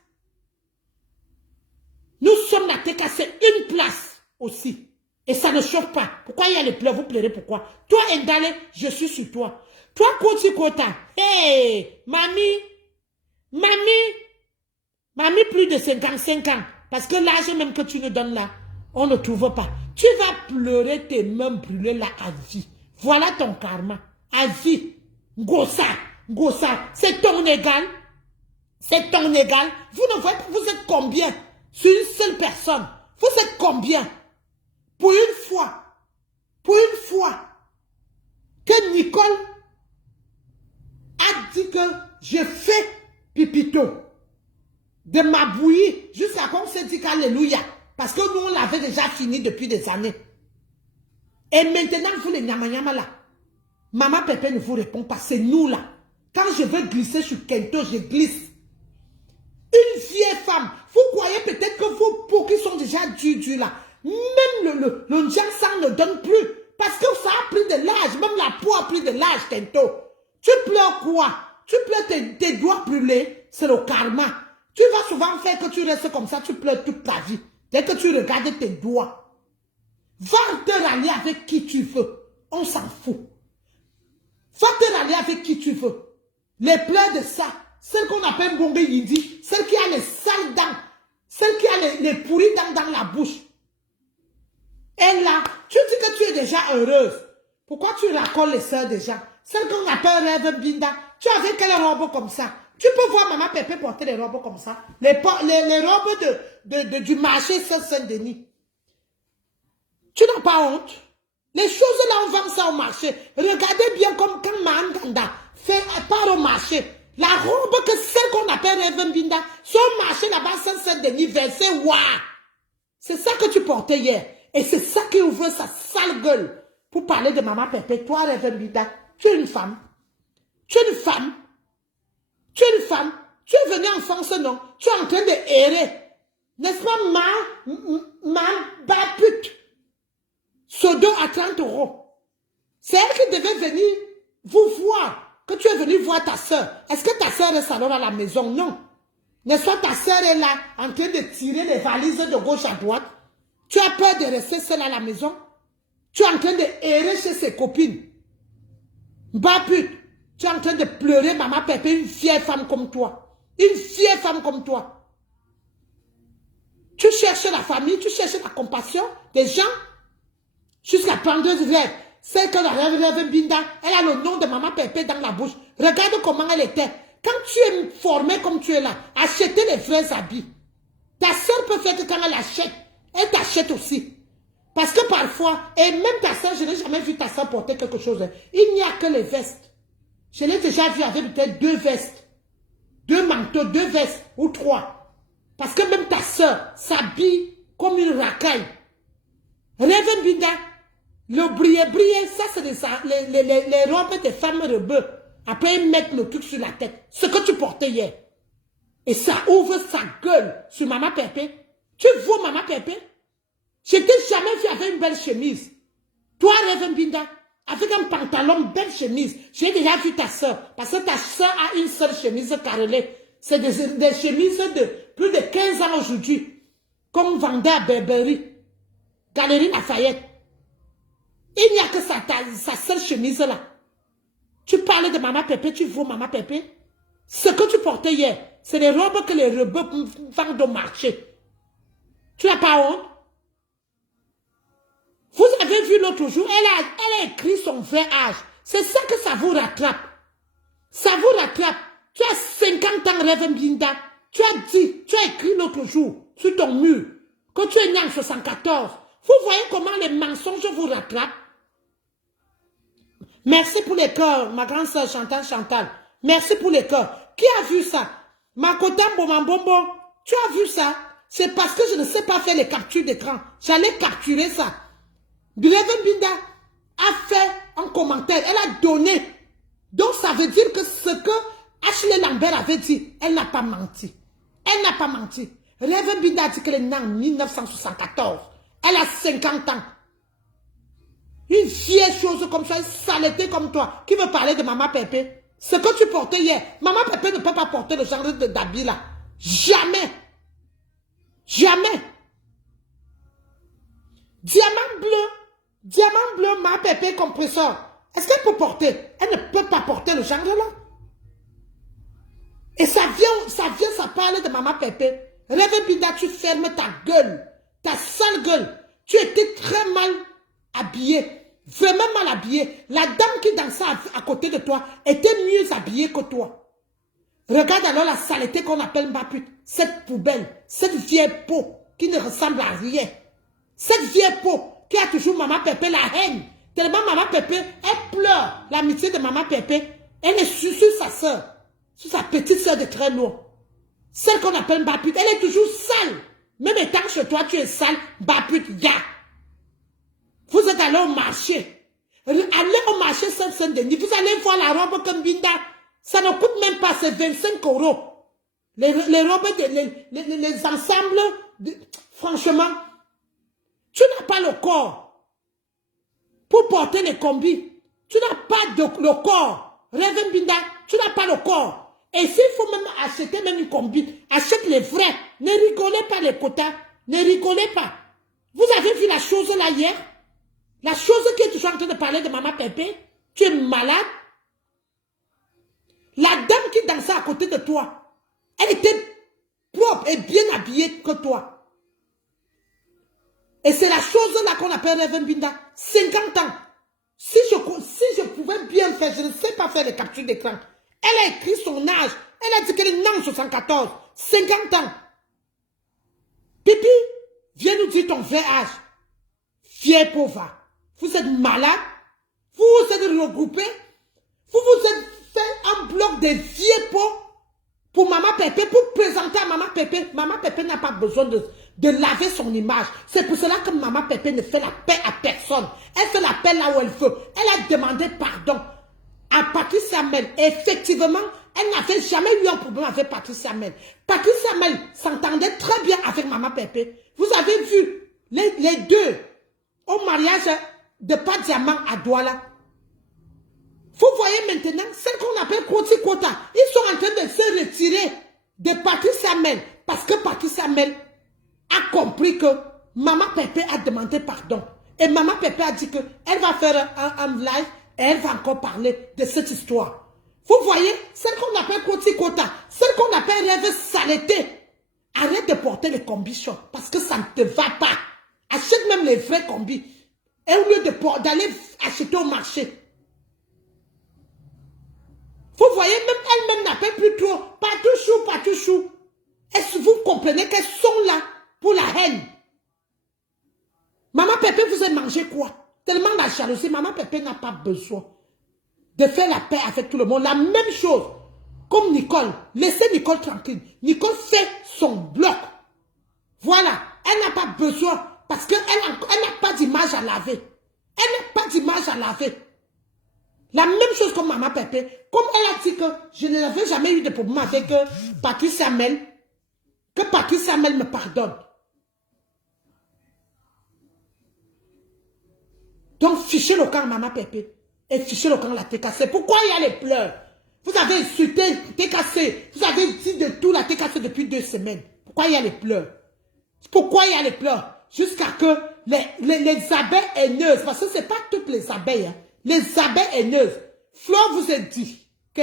Nous sommes la TKC, une place aussi. Et ça ne chauffe pas. Pourquoi il y a les pleurs? Vous pleurez pourquoi? Toi, Ndale, je suis sur toi. Toi, Koti Kota. Hey, mamie, plus de 55 ans. Parce que l'âge même que tu nous donnes là, on ne trouve pas. Tu vas pleurer tes mains brûlées là à vie. Voilà ton karma. À vie. Gossa, c'est ton égal. C'est ton égal. Vous ne voyez pas, vous êtes combien? Sur une seule personne. Vous êtes combien? Pour une fois, que Nicole a dit que je fais pipito de ma bouillie jusqu'à qu'on s'est dit qu'alléluia. Parce que nous, on l'avait déjà fini depuis des années. Et maintenant, vous les nyama là. Maman Pépé ne vous répond pas, c'est nous là. Quand je veux glisser sur Kento, je glisse. Une vieille femme, vous croyez peut-être que vos peaux qui sont déjà dures là, même le Njiansang ne donne plus. Parce que ça a pris de l'âge, même la peau a pris de l'âge, Kento. Tu pleures quoi? Tu pleures tes doigts brûlés, c'est le karma. Tu vas souvent faire que tu restes comme ça, tu pleures toute ta vie. Dès que tu regardes tes doigts, va te rallier avec qui tu veux. On s'en fout. Va te rallier avec qui tu veux. Les pleurs de ça, celle qu'on appelle Bongue Yindi, celle qui a les sales dents, celle qui a les pourris dents dans la bouche. Et là, tu dis que tu es déjà heureuse. Pourquoi tu racoles les sœurs déjà? Celle qu'on appelle Rêve Binda, tu avais quelle robe comme ça? Tu peux voir Maman Pépé porter les robes comme ça. Les robes du marché Saint-Denis. Tu n'as pas honte? Les choses là, on vend ça au marché. Regardez bien comme quand Mandanda part au marché. La robe que celle qu'on appelle Rêve Binda, son marché là-bas Saint-Denis, versé, waouh! C'est ça que tu portais hier. Et c'est ça qui ouvre sa sale gueule pour parler de Maman Pépé. Toi, Rêve Binda, tu es une femme. Tu es une femme. Tu es une femme. Tu es venue en France, non? Tu es en train de errer. N'est-ce pas, ma pute? Sodo à 30 €. C'est elle qui devait venir vous voir. Que tu es venu voir ta soeur. Est-ce que ta soeur est alors à la maison? Non. N'est-ce pas, ta soeur est là, en train de tirer les valises de gauche à droite. Tu as peur de rester seule à la maison? Tu es en train de errer chez ses copines. Bah pute, tu es en train de pleurer, Maman Pépé, une fière femme comme toi. Une fière femme comme toi. Tu cherches la famille, tu cherches la compassion des gens. Jusqu'à prendre rêve. Celle que la rêve Binda, elle a le nom de Maman Pépé dans la bouche. Regarde comment elle était. Quand tu es formé comme tu es là, achetez les vrais habits. Ta soeur peut faire que quand elle achète, elle t'achète aussi. Parce que parfois, et même ta soeur, je n'ai jamais vu ta soeur porter quelque chose. Il n'y a que les vestes. Je l'ai déjà vu avec peut-être 2 vestes. 2 manteaux, 2 vestes ou 3. Parce que même ta soeur s'habille comme une racaille. Rêve Binda, le briller, ça c'est les robes des femmes rebeux. Après, ils mettent le truc sur la tête. Ce que tu portais hier. Et ça ouvre sa gueule sur Maman Pépé. Tu vois Maman Pépé? Je t'ai jamais vu avec une belle chemise. Toi, Rêve Binda, avec un pantalon, une belle chemise. J'ai déjà vu ta soeur. Parce que ta soeur a une seule chemise carrelée. C'est des chemises de plus de 15 ans aujourd'hui. Comme vendait à Burberry. Galerie Lafayette. Il n'y a que sa seule chemise là. Tu parles de Maman Pépé, tu vois Maman Pépé. Ce que tu portais hier, c'est les robes que les rebeux vendent au marché. Tu n'as pas honte? Vous avez vu l'autre jour, elle a écrit son vrai âge. C'est ça que ça vous rattrape. Ça vous rattrape. Tu as 50 ans, Rêve Binda. Tu as dit, tu as écrit l'autre jour, sur ton mur, que tu es né en 74. Vous voyez comment les mensonges vous rattrapent? Merci pour les cœurs, ma grande soeur Chantal. Merci pour les cœurs. Qui a vu ça? Makota Bomambombo, tu as vu ça? C'est parce que je ne sais pas faire les captures d'écran. J'allais capturer ça. Rêve Binda a fait un commentaire. Elle a donné. Donc ça veut dire que ce que Ashley Lambert avait dit, elle n'a pas menti. Elle n'a pas menti. Rêve Binda a dit qu'elle est née en 1974. Elle a 50 ans. Une vieille chose comme ça, une saleté comme toi, qui veut parler de Maman Pépé. Ce que tu portais hier, Maman Pépé ne peut pas porter le genre d'habit là. Jamais. Jamais. Diamant bleu, Maman Pépé compresseur. Est-ce qu'elle peut porter? Elle ne peut pas porter le genre là. Et ça parle de Maman Pépé. Rêve Binda, tu fermes ta gueule. Ta sale gueule. Tu étais très mal habillée. Vraiment mal habillée. La dame qui dansait à côté de toi était mieux habillée que toi. Regarde alors la saleté qu'on appelle ma pute. Cette poubelle. Cette vieille peau qui ne ressemble à rien. Cette vieille peau qui a toujours Maman Pépé la haine. Tellement Maman Pépé, elle pleure l'amitié de Maman Pépé. Elle est sur sa soeur. Sur sa petite soeur de très loin. Celle qu'on appelle Bapute, elle est toujours sale. Même étant chez toi, tu es sale, Bapute, gars. Vous êtes allé au marché. Allez au marché Saint-Denis. Vous allez voir la robe comme Binda. Ça ne coûte même pas, c'est 25 €. Les robes, les ensembles, franchement, tu n'as pas le corps pour porter les combis. Tu n'as pas le corps. Rêve Binda, tu n'as pas le corps. Et s'il faut même acheter même une combi, achète les vrais. Ne rigolez pas les quotas. Ne rigolez pas. Vous avez vu la chose là hier? La chose qui est toujours en train de parler de Maman Pépé? Tu es malade? La dame qui dansait à côté de toi, elle était propre et bien habillée que toi. Et c'est la chose là qu'on appelle Reverend Binda. 50 ans. Si je pouvais bien faire, je ne sais pas faire les captures d'écran. Elle a écrit son âge. Elle a dit qu'elle est née en 74. 50 ans. Pipi, viens nous dire ton vrai âge. Fier pauvre. Vous êtes malade. Vous vous êtes regroupés. Vous vous êtes fait un bloc de vieux pots pour Maman Pépé, pour présenter à Maman Pépé. Maman Pépé n'a pas besoin de laver son image. C'est pour cela que Maman Pépé ne fait la paix à personne. Elle fait la paix là où elle veut. Elle a demandé pardon à Patricia Mel. Effectivement, elle n'avait jamais eu un problème avec Patricia Mel. Patricia Mel s'entendait très bien avec Maman Pépé. Vous avez vu les deux au mariage de Pas Diamant à Douala. Vous voyez maintenant, celle qu'on appelle Koti Kota, ils sont en train de se retirer de Patricia Mel parce que Patricia Mel a compris que Maman Pépé a demandé pardon. Et Maman Pépé a dit qu'elle va faire un live et elle va encore parler de cette histoire. Vous voyez, celle qu'on appelle Koti Kota, celle qu'on appelle Rêve Saleté, arrête de porter les combis parce que ça ne te va pas. Achète même les vrais combis. Et au lieu d'aller acheter au marché. Vous voyez, même elle-même n'appelle plus trop Patouchou, Patouchou. Est-ce que vous comprenez qu'elles sont là pour la haine? Maman Pépé vous a mangé quoi? Tellement la jalousie, Maman Pépé n'a pas besoin de faire la paix avec tout le monde. La même chose, comme Nicole. Laissez Nicole tranquille. Nicole fait son bloc. Voilà, elle n'a pas besoin parce qu'elle n'a pas d'image à laver. Elle n'a pas d'image à laver. La même chose comme Maman Pépé. Comme elle a dit que je n'avais jamais eu de problème avec Patricia Mel, que Patricia Mel me pardonne. Donc, fichez le camp Maman Pépé et fichez le camp la TKC. Pourquoi il y a les pleurs? Vous avez insulté TKC. Vous avez dit de tout la TKC depuis 2 semaines. Pourquoi il y a les pleurs? Pourquoi il y a les pleurs? Jusqu'à que les abeilles haineuses, parce que ce n'est pas toutes les abeilles, hein, les abeilles haineuses. Flore vous a dit que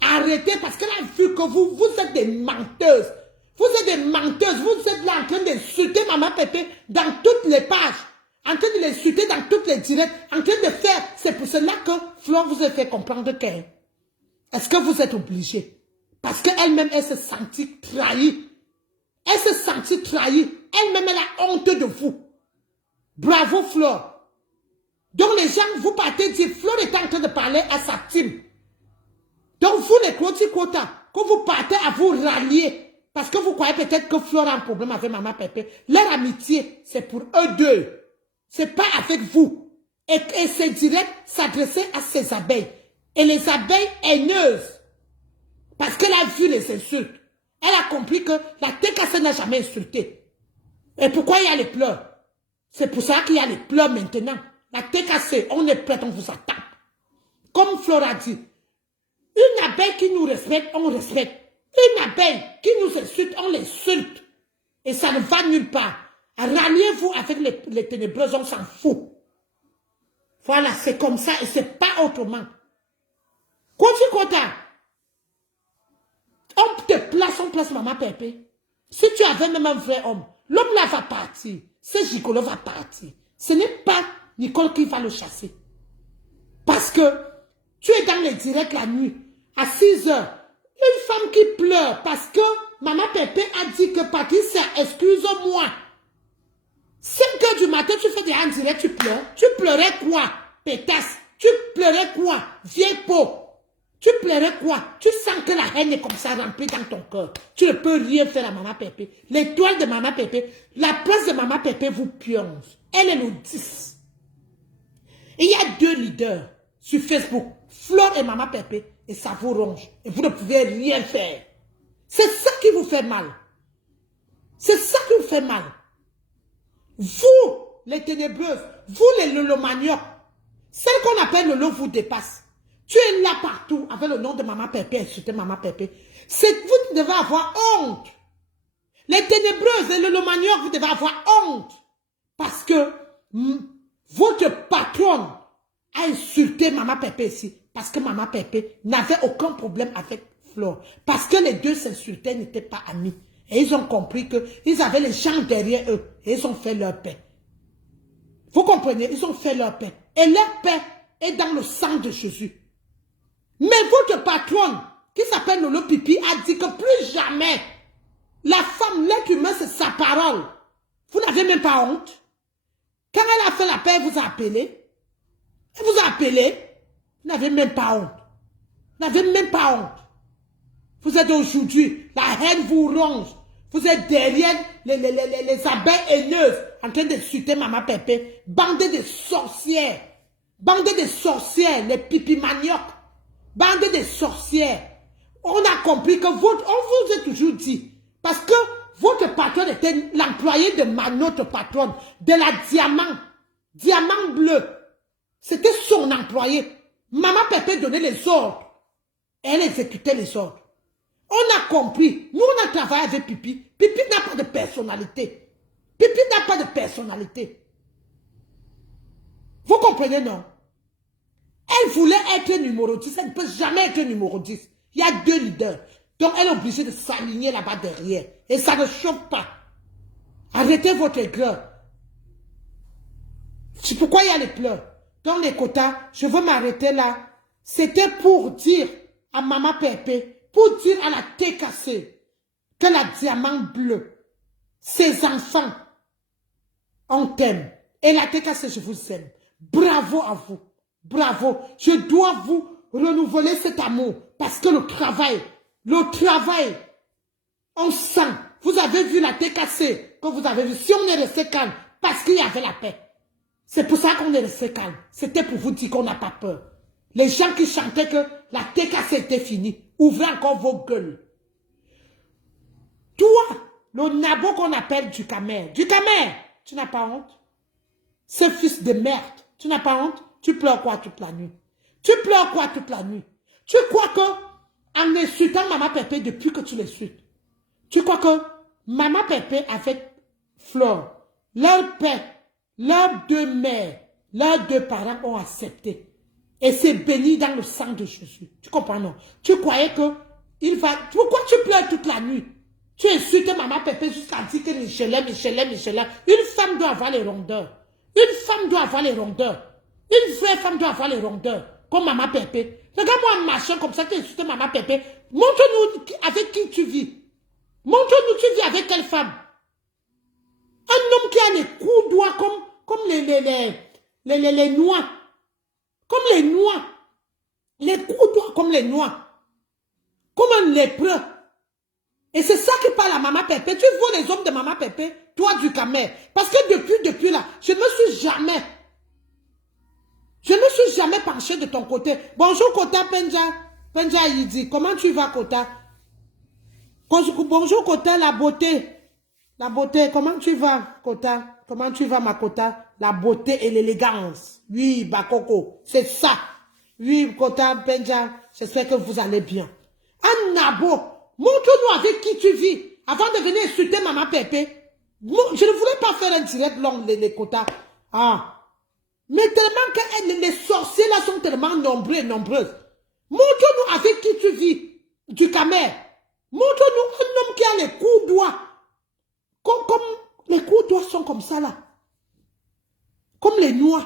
arrêtez parce qu'elle a vu que vous êtes des menteuses. Vous êtes des menteuses. Vous êtes là en train d'insulter Maman Pépé dans toutes les pages. En train de l'insulter dans toutes les directs. En train de faire. C'est pour cela que Flore vous a fait comprendre que est-ce que vous êtes obligé? Parce qu'elle-même, elle se sentit trahie. Elle se sentit trahie. Elle-même, elle a honte de vous. Bravo, Flore. Donc, les gens, vous partez dire, Flore est en train de parler à sa team. Donc, vous, les quota, quand vous partez à vous rallier, parce que vous croyez peut-être que Flore a un problème avec Maman Pépé, leur amitié, c'est pour eux deux. C'est pas avec vous. Et c'est direct s'adresser à ces abeilles. Et les abeilles haineuses. Parce qu'elle a vu les insultes. Elle a compris que la TKC n'a jamais insulté. Et pourquoi il y a les pleurs? C'est pour ça qu'il y a les pleurs maintenant. La TKC, on est prêt, on vous attaque. Comme Flore a dit, une abeille qui nous respecte, on respecte. Une abeille qui nous insulte, on l'insulte. Et ça ne va nulle part. Ralliez-vous avec les ténébreuses, on s'en fout. Voilà, c'est comme ça et c'est pas autrement. Kota, on place Maman Pépé. Si tu avais même un vrai homme, l'homme là va partir. Ce gigolo va partir. Ce n'est pas Nicole qui va le chasser. Parce que tu es dans les directs la nuit, à 6 heures. Une femme qui pleure parce que Maman Pépé a dit que Patricia, excuse-moi. 5 heures du matin, tu fais des en direct, tu pleures. Tu pleurais quoi, pétasse? Tu pleurais quoi, vieille peau? Tu pleurais quoi? Tu sens que la haine est comme ça remplie dans ton cœur. Tu ne peux rien faire à Maman Pépé. L'étoile de Maman Pépé, la place de Maman Pépé vous pionce. Elle est le 10. Et il y a 2 leaders sur Facebook, Flore et Maman Pépé, et ça vous ronge. Et vous ne pouvez rien faire. C'est ça qui vous fait mal. C'est ça qui vous fait mal. Vous, les ténébreuses, vous les lolomaniocs, celle qu'on appelle le lot vous dépasse. Tu es là partout avec le nom de Maman Pépé, insulter Maman Pépé. Vous devez avoir honte. Les ténébreuses, les lolomaniocs, vous devez avoir honte. Parce que votre patronne a insulté insulté Maman Pépé ici. Parce que Maman Pépé n'avait aucun problème avec Flore. Parce que les deux s'insultaient, n'étaient pas amis. Et ils ont compris qu'ils avaient les gens derrière eux. Et ils ont fait leur paix. Vous comprenez? Ils ont fait leur paix. Et leur paix est dans le sang de Jésus. Mais votre patronne, qui s'appelle Lolo Pipi, a dit que plus jamais, la femme, l'être humain, c'est sa parole. Vous n'avez même pas honte. Quand elle a fait la paix, elle vous a appelé. Elle vous a appelé. Vous n'avez même pas honte. Vous n'avez même pas honte. Vous êtes aujourd'hui, la haine vous ronge. Vous êtes derrière les abeilles haineuses en train d'insulter Maman Pépé. Bandez de sorcières. Bandez de sorcières, les pipi-maniocs. Bandez de sorcières. On a compris que on vous a toujours dit. Parce que votre patronne était l'employé de notre patronne, de la diamant. Diamant bleu. C'était son employé. Maman Pépé donnait les ordres. Elle exécutait les ordres. On a compris. Nous, on a travaillé avec Pipi. Pipi n'a pas de personnalité. Pipi n'a pas de personnalité. Vous comprenez, non? Elle voulait être numéro 10. Elle ne peut jamais être numéro 10. Il y a deux leaders. Donc, elle est obligée de s'aligner là-bas derrière. Et ça ne chauffe pas. Arrêtez votre pleurs. C'est pourquoi il y a les pleurs. Dans les quotas, je veux m'arrêter là. C'était pour dire à Maman Pépé, pour dire à la TKC que la diamant bleu, ses enfants, on t'aime. Et la TKC, je vous aime. Bravo à vous. Bravo. Je dois vous renouveler cet amour. Parce que le travail, on sent. Vous avez vu la TKC que vous avez vu. Si on est resté calme, parce qu'il y avait la paix. C'est pour ça qu'on est resté calme. C'était pour vous dire qu'on n'a pas peur. Les gens qui chantaient que la TKC était finie, ouvrez encore vos gueules. Toi, le nabo qu'on appelle Ducamer, tu n'as pas honte? Ce fils de merde, tu n'as pas honte? Tu pleures quoi toute la nuit? Tu pleures quoi toute la nuit? Tu crois que, en insultant Maman Pépé depuis que tu l'insultes, tu crois que Maman Pépé avec Flore, leur père, leurs deux mères, leurs deux parents ont accepté. Et c'est béni dans le sang de Jésus. Tu comprends, non? Tu croyais que il va... Pourquoi tu pleures toute la nuit? Tu insultes Maman Pépé jusqu'à dire que Michelin. Une femme doit avoir les rondeurs. Une femme doit avoir les rondeurs. Une vraie femme doit avoir les rondeurs. Comme Maman Pépé. Regarde-moi un machin comme ça, tu insultes Maman Pépé. Montre-nous avec qui tu vis. Montre-nous tu vis avec quelle femme. Un homme qui a les coups doigts comme les noix. Comme les noix. Les coups doigts comme les noix. Comme un lépreux. Et c'est ça qui parle à Maman Pépé. Tu vois les hommes de Maman Pépé, toi du Camer. Parce que depuis là, je ne me suis jamais penché de ton côté. Bonjour Kota Penja. Penja Yidi. Comment tu vas Kota? Bonjour Kota, la beauté. La beauté, comment tu vas Kota? Comment tu vas ma Kota? La beauté et l'élégance. Oui, Bakoko, c'est ça. Oui, Kota Penja, j'espère que vous allez bien. Un nabo. Montre-nous avec qui tu vis. Avant de venir insulter Maman Pépé. Je ne voulais pas faire un direct long, les quotas. Ah. Mais tellement que les sorciers là sont tellement nombreux et nombreuses. Montre-nous avec qui tu vis. Du Camer. Montre-nous un homme qui a les coups doigts. Comme les coups doigts sont comme ça là. Comme les noix.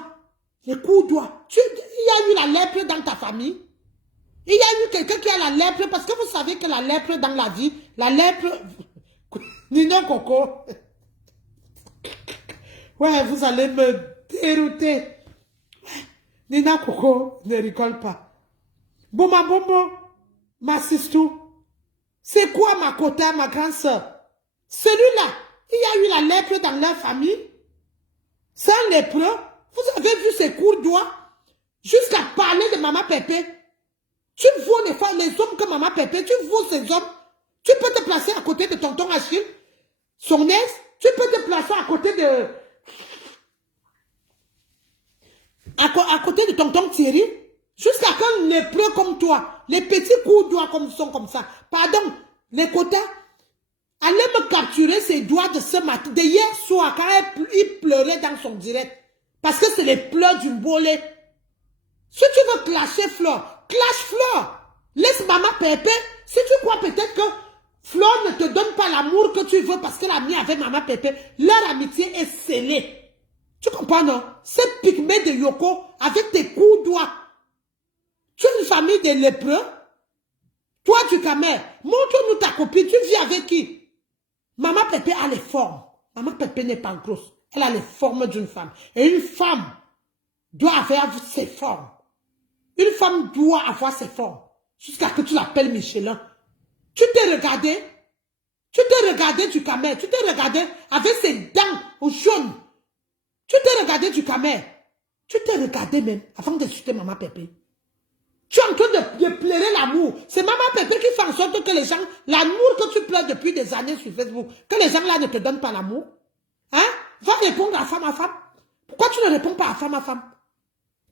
Les coups doigts. Il y a eu la lèpre dans ta famille. Il y a eu quelqu'un qui a la lèpre, parce que vous savez que la lèpre dans la vie, la lèpre... Nino Coco. Ouais, vous allez me dérouter. Nina Coco, ne rigole pas. Bon, ma sistou, c'est quoi ma Kota, ma grande soeur? Celui-là, il y a eu la lèpre dans leur famille. C'est un lépreux. Vous avez vu ses courts doigts jusqu'à parler de Maman Pépé. Tu vois les hommes que Maman Pépé, tu vois ces hommes. Tu peux te placer à côté de tonton Achille, son ex. Tu peux te placer à côté de... À côté de tonton Thierry. Jusqu'à qu'un lépreux comme toi, les petits coups de doigts sont comme ça. Pardon, les quotas, allez me capturer ses doigts de ce matin, de hier soir, quand il pleurait dans son direct. Parce que c'est les pleurs d'une bolée. Si tu veux clasher Flore, clash Flore. Laisse maman Pépé. Si tu crois peut-être que Flore ne te donne pas l'amour que tu veux parce qu'elle a mis avec maman Pépé, leur amitié est scellée. Tu comprends, non? Cette pygmée de Yoko, avec tes coups doigts. Tu es une famille de lépreux. Toi, tu Camer, montre-nous ta copine. Tu vis avec qui? Maman Pépé a les formes. Maman Pépé n'est pas grosse. Elle a les formes d'une femme. Et une femme doit avoir ses formes. Une femme doit avoir ses formes. Jusqu'à ce que tu l'appelles Michelin. Tu t'es regardé. Tu t'es regardé du Camer. Tu t'es regardé avec ses dents jaunes. Tu t'es regardé du Camer. Tu t'es regardé même avant d'insulter maman Pépé. Tu es en train de pleurer l'amour. C'est maman Pépé qui fait en sorte que les gens, l'amour que tu pleures depuis des années sur Facebook, que les gens là ne te donnent pas l'amour. Hein? Va répondre à femme à femme. Pourquoi tu ne réponds pas à femme à femme?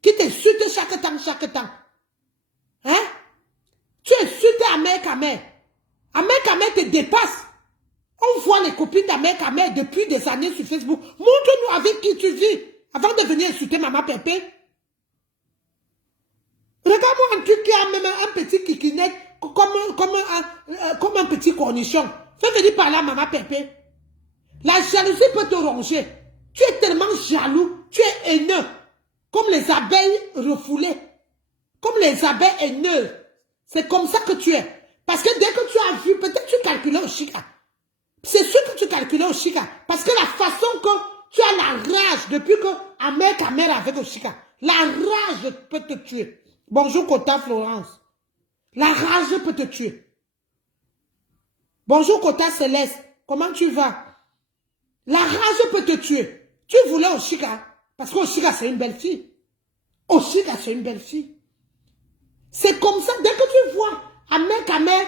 Qui t'insulte chaque temps, chaque temps. Hein? Tu insultes Ahmed Kamer. Ahmed Kamer te dépasse. On voit les copines d'Ahmed Kamer depuis des années sur Facebook. Montre-nous avec qui tu vis avant de venir insulter maman Pépé. Regarde-moi un truc qui a même un petit kikinette comme un petit cornichon. Fais venir par là maman Pépé. La jalousie peut te ronger. Tu es tellement jaloux, tu es haineux. Comme les abeilles refoulées. Comme les abeilles haineuses. C'est comme ça que tu es. Parce que dès que tu as vu, peut-être tu calculais au Chica. C'est sûr que tu calculais au Chica. Parce que la façon que tu as la rage depuis que Ahmed Kamer avec au Chica. La rage peut te tuer. Bonjour Kota Florence. La rage peut te tuer. Bonjour Kota Céleste. Comment tu vas? La rage peut te tuer. Tu voulais Oshika. Parce qu'Oshika, c'est une belle fille. Oshika, c'est une belle fille. C'est comme ça, dès que tu vois Ahmed Kamer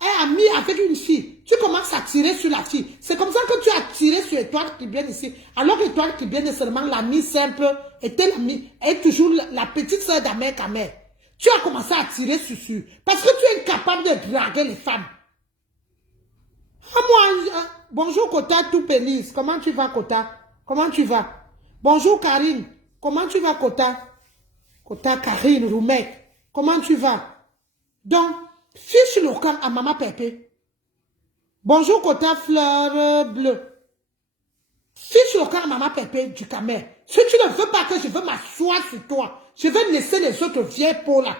est ami avec une fille, tu commences à tirer sur la fille. C'est comme ça que tu as tiré sur Étoile qui vient ici. Alors qu'Étoile qui vient est seulement l'amie simple, était l'amie, est toujours la petite soeur d'Ahmed Kamer. Tu as commencé à tirer sur. Parce que tu es incapable de draguer les femmes. Ah, moi, bonjour Kota Toupélis. Comment tu vas, Kota? Comment tu vas? Bonjour Karine. Comment tu vas, Kota? Kota Karine Roumek. Comment tu vas? Donc, fiche le camp à maman Pépé. Bonjour Kota Fleur Bleue. Fiche le camp à maman Pépé du Camer. Si tu ne veux pas que je veux m'asseoir sur toi, je vais laisser les autres vieilles peaux là.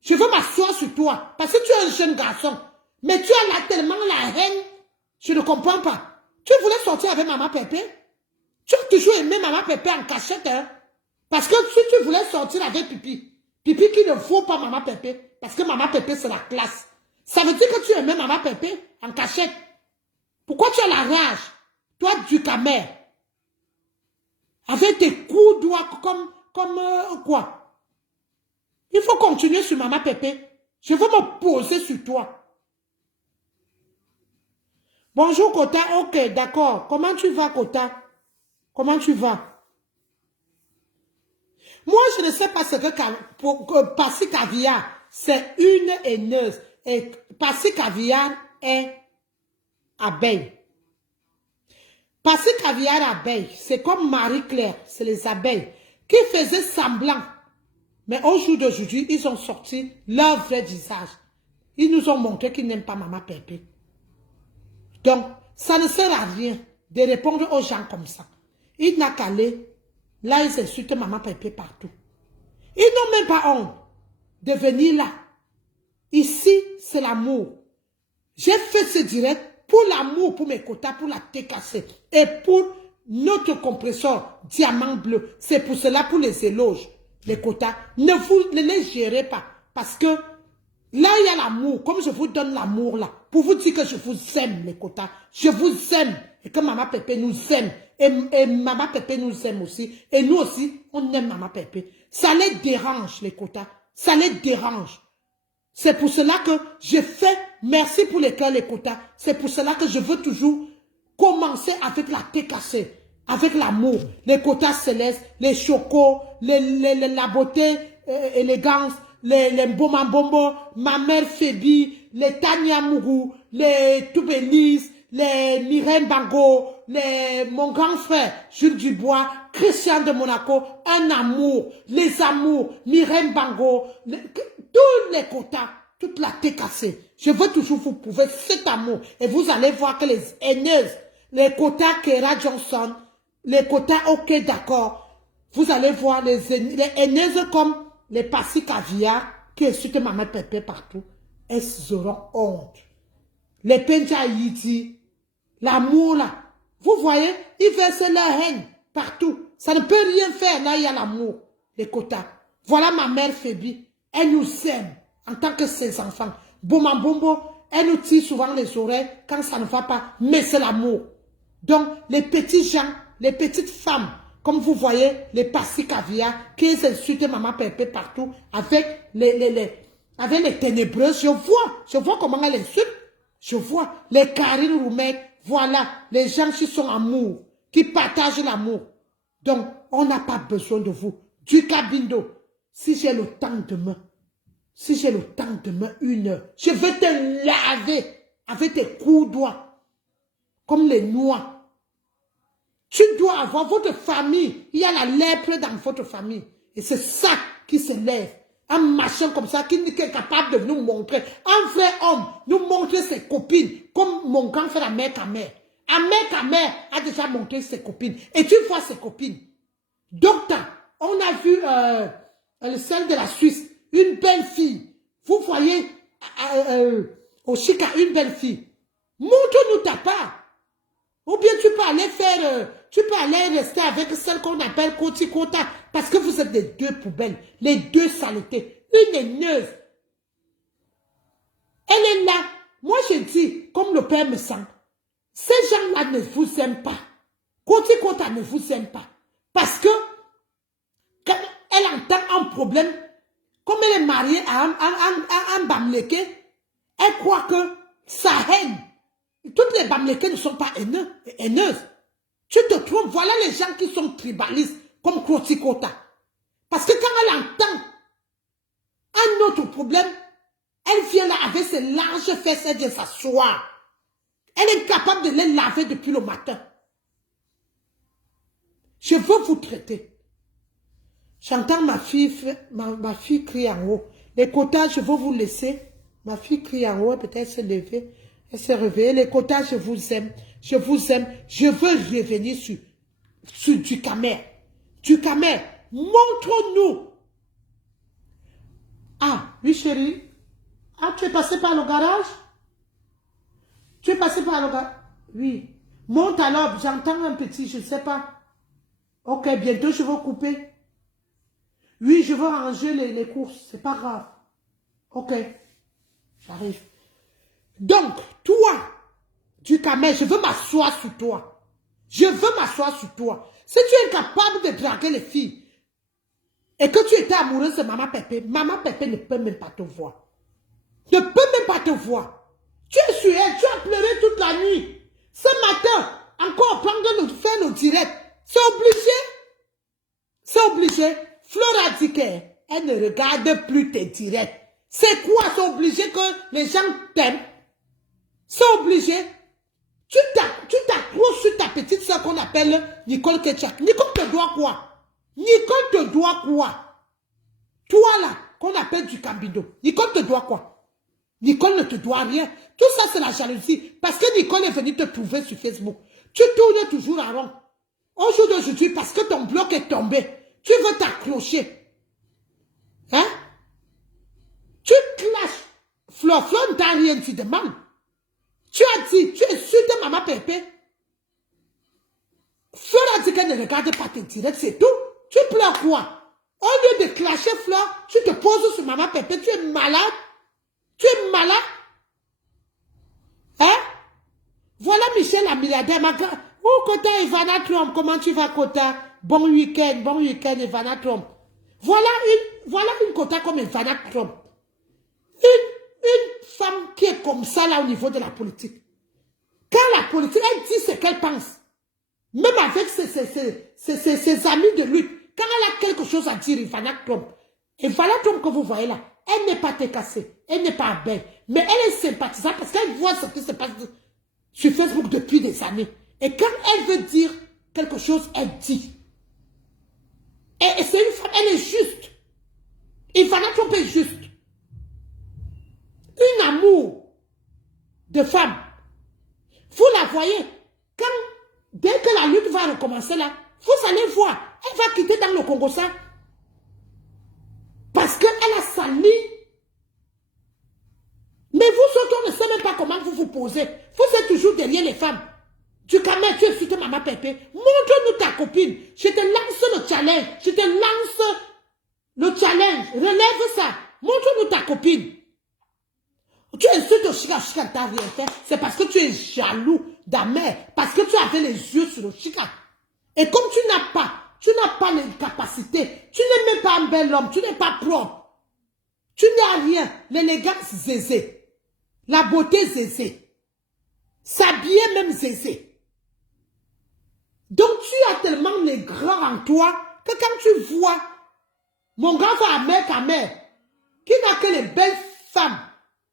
Je veux m'asseoir sur toi. Parce que tu es un jeune garçon. Mais tu as là tellement la haine. Je ne comprends pas. Tu voulais sortir avec maman Pépé? Tu as toujours aimé maman Pépé en cachette, hein? Parce que si tu voulais sortir avec Pipi, Pipi qui ne vaut pas maman Pépé, parce que maman Pépé c'est la classe. Ça veut dire que tu aimais maman Pépé en cachette. Pourquoi tu as la rage? Toi du Camer. Avec tes coups de doigts comme quoi? Il faut continuer sur maman Pépé. Je veux me poser sur toi. Bonjour Kota, ok, d'accord. Comment tu vas Kota? Comment tu vas? Moi, je ne sais pas ce que Passy Caviar, c'est une haineuse. Et Passy Caviar est abeille. Passy Caviar abeille, c'est comme Marie-Claire, c'est les abeilles qui faisaient semblant. Mais au jour d'aujourd'hui, ils ont sorti leur vrai visage. Ils nous ont montré qu'ils n'aiment pas maman Pépé. Donc, ça ne sert à rien de répondre aux gens comme ça. Il n'a qu'à aller. Là, ils insultent maman Pépé partout. Ils n'ont même pas honte de venir là. Ici, c'est l'amour. J'ai fait ce direct pour l'amour, pour mes quotas, pour la TKC et pour notre compresseur diamant bleu. C'est pour cela, pour les éloges, les quotas. Ne les gérez pas. Parce que là, il y a l'amour. Comme je vous donne l'amour là, pour vous dire que je vous aime, les quotas. Je vous aime. Et que maman Pépé nous aime. Et maman Pépé nous aime aussi. Et nous aussi, on aime maman Pépé. Ça les dérange, les quotas. Ça les dérange. C'est pour cela que je fais merci pour les cœurs, les quotas. C'est pour cela que je veux toujours commencer avec la TKC. Avec l'amour. Les quotas célestes, les chocos, la beauté, élégance, les Bomambombo, ma mère Fébi, les Tania Mougou, les Toubelis, les Mireille Bango, mon grand frère, Jules Dubois, Christian de Monaco, un amour, les amours, Myrène Bango, tous les quotas, toute la TKC. Je veux toujours vous prouver cet amour. Et vous allez voir que les haineuses, les quotas Kera Johnson, les quotas OK d'accord, vous allez voir les haineuses comme les Passy Caviar qui insultent Maman Pépé partout. Elles auront honte. Les Penja Yiti, l'amour là. Vous voyez, ils versent leur haine partout. Ça ne peut rien faire. Là, il y a l'amour, les quotas. Voilà ma mère Fébi. Elle nous aime en tant que ses enfants. Boumambombo, elle nous tire souvent les oreilles quand ça ne va pas. Mais c'est l'amour. Donc, les petits gens, les petites femmes, comme vous voyez, les Passy Caviar, qui insultent Maman Pépé partout avec avec les ténébreuses. Je vois comment elle insulte. Je vois les Karine Roumek. Voilà, les gens qui sont amour, qui partagent l'amour. Donc, on n'a pas besoin de vous. Du Cabindo, si j'ai le temps demain, une heure, je vais te laver avec tes coups doigts, comme les noix. Tu dois avoir votre famille. Il y a la lèpre dans votre famille. Et c'est ça qui se lève. Un machin comme ça qui est capable de nous montrer. Un vrai homme nous montrer ses copines. Comme mon grand frère Ahmed Kamer. Ahmed Kamer a déjà montré ses copines. Et tu vois ses copines. Docteur, on a vu celle de la Suisse. Une belle fille. Vous voyez au Chica, une belle fille. Montre-nous ta part. Ou bien tu peux aller faire, tu peux aller rester avec celle qu'on appelle Koti Kota. Parce que vous êtes les deux poubelles, les deux saletés. Une haineuse. Elle est là. Moi je dis, comme le Père me sent, ces gens-là ne vous aiment pas. Koti Kota ne vous aime pas. Parce que, quand elle entend un problème, comme elle est mariée à un Bamleke, elle croit que sa haine. Toutes les Bamlékés ne sont pas haineuses. Tu te trompes. Voilà les gens qui sont tribalistes, comme Krotikota. Parce que quand elle entend un autre problème, elle vient là avec ses larges fesses, elle vient s'asseoir. Elle est capable de les laver depuis le matin. Je veux vous traiter. J'entends ma fille crier en haut. Les quotas, je veux vous laisser. Ma fille crie en haut, peut-être se lever. Elle s'est réveillée. Les quotas, je vous aime. Je vous aime. Je veux revenir sur du Camer. Du Camer, montre-nous. Ah, oui chérie. Ah, tu es passé par le garage? Tu es passé par le garage? Oui. Monte alors, j'entends un petit, je ne sais pas. Ok, bientôt je vais couper. Oui, je veux ranger les courses, c'est pas grave. Ok, j'arrive. Donc, toi, du Camer, je veux m'asseoir sur toi. Je veux m'asseoir sur toi. Si tu es capable de draguer les filles et que tu étais amoureuse de Maman Pépé ne peut même pas te voir. Ne peut même pas te voir. Tu es sur elle, tu as pleuré toute la nuit. Ce matin, encore prendre faire nos directs. C'est obligé. C'est obligé. Flora dit qu'elle ne regarde plus tes directs. C'est quoi? C'est obligé que les gens t'aiment. C'est obligé. Tu t'accroches sur ta petite soeur qu'on appelle Nicole Ketchak. Nicole te doit quoi? Nicole te doit quoi? Toi là, qu'on appelle du Cambido. Nicole te doit quoi? Nicole ne te doit rien. Tout ça c'est la jalousie. Parce que Nicole est venue te prouver sur Facebook. Tu tournes toujours à rond. Au jour d'aujourd'hui, parce que ton bloc est tombé, tu veux t'accrocher. Hein? Tu clashes. Fleur ne t'a rien dit de mal. Tu as dit, tu insultes Maman Pépé. Fleur a dit qu'elle ne regarde pas tes directs, c'est tout. Tu pleures quoi? Au lieu de clasher Fleur, tu te poses sur Maman Pépé, tu es malade. Tu es malade. Hein? Voilà Michel la milliardaire. Oh, Kota Ivana Trump, comment tu vas, Kota? Bon week-end, Ivana Trump. Voilà une Kota comme Ivana Trump. Une femme qui est comme ça là au niveau de la politique. Quand la politique, elle dit ce qu'elle pense. Même avec ses amis de lutte. Quand elle a quelque chose à dire, Ivana Trump. Ivana Trump que vous voyez là, elle n'est pas cassée, elle n'est pas belle. Mais elle est sympathisante parce qu'elle voit ce qui se passe sur Facebook depuis des années. Et quand elle veut dire quelque chose, elle dit. Et c'est une femme, elle est juste. Il fallait tromper juste. Un amour de femme. Vous la voyez. Dès que la lutte va recommencer là, vous allez voir. Elle va quitter dans le Congo ça. Parce qu'elle a sali. Mais vous autres, on ne sait même pas comment vous vous posez. Vous êtes toujours derrière les femmes. Tu camères, tu insultes maman Pépé. Montre-nous ta copine. Je te lance le challenge. Je te lance le challenge. Relève ça. Montre-nous ta copine. Tu insultes au Chica, Chica t'as rien fait. C'est parce que tu es jaloux d'Amer. Parce que tu avais les yeux sur le Chica. Et comme tu n'as pas les capacités. Tu n'es même pas un bel homme. Tu n'es pas propre. Tu n'as rien. L'élégance zézé. La beauté zézé. S'habiller même zézé. Donc tu as tellement les grands en toi que quand tu vois mon grand frère Amer, qui n'a que les belles femmes,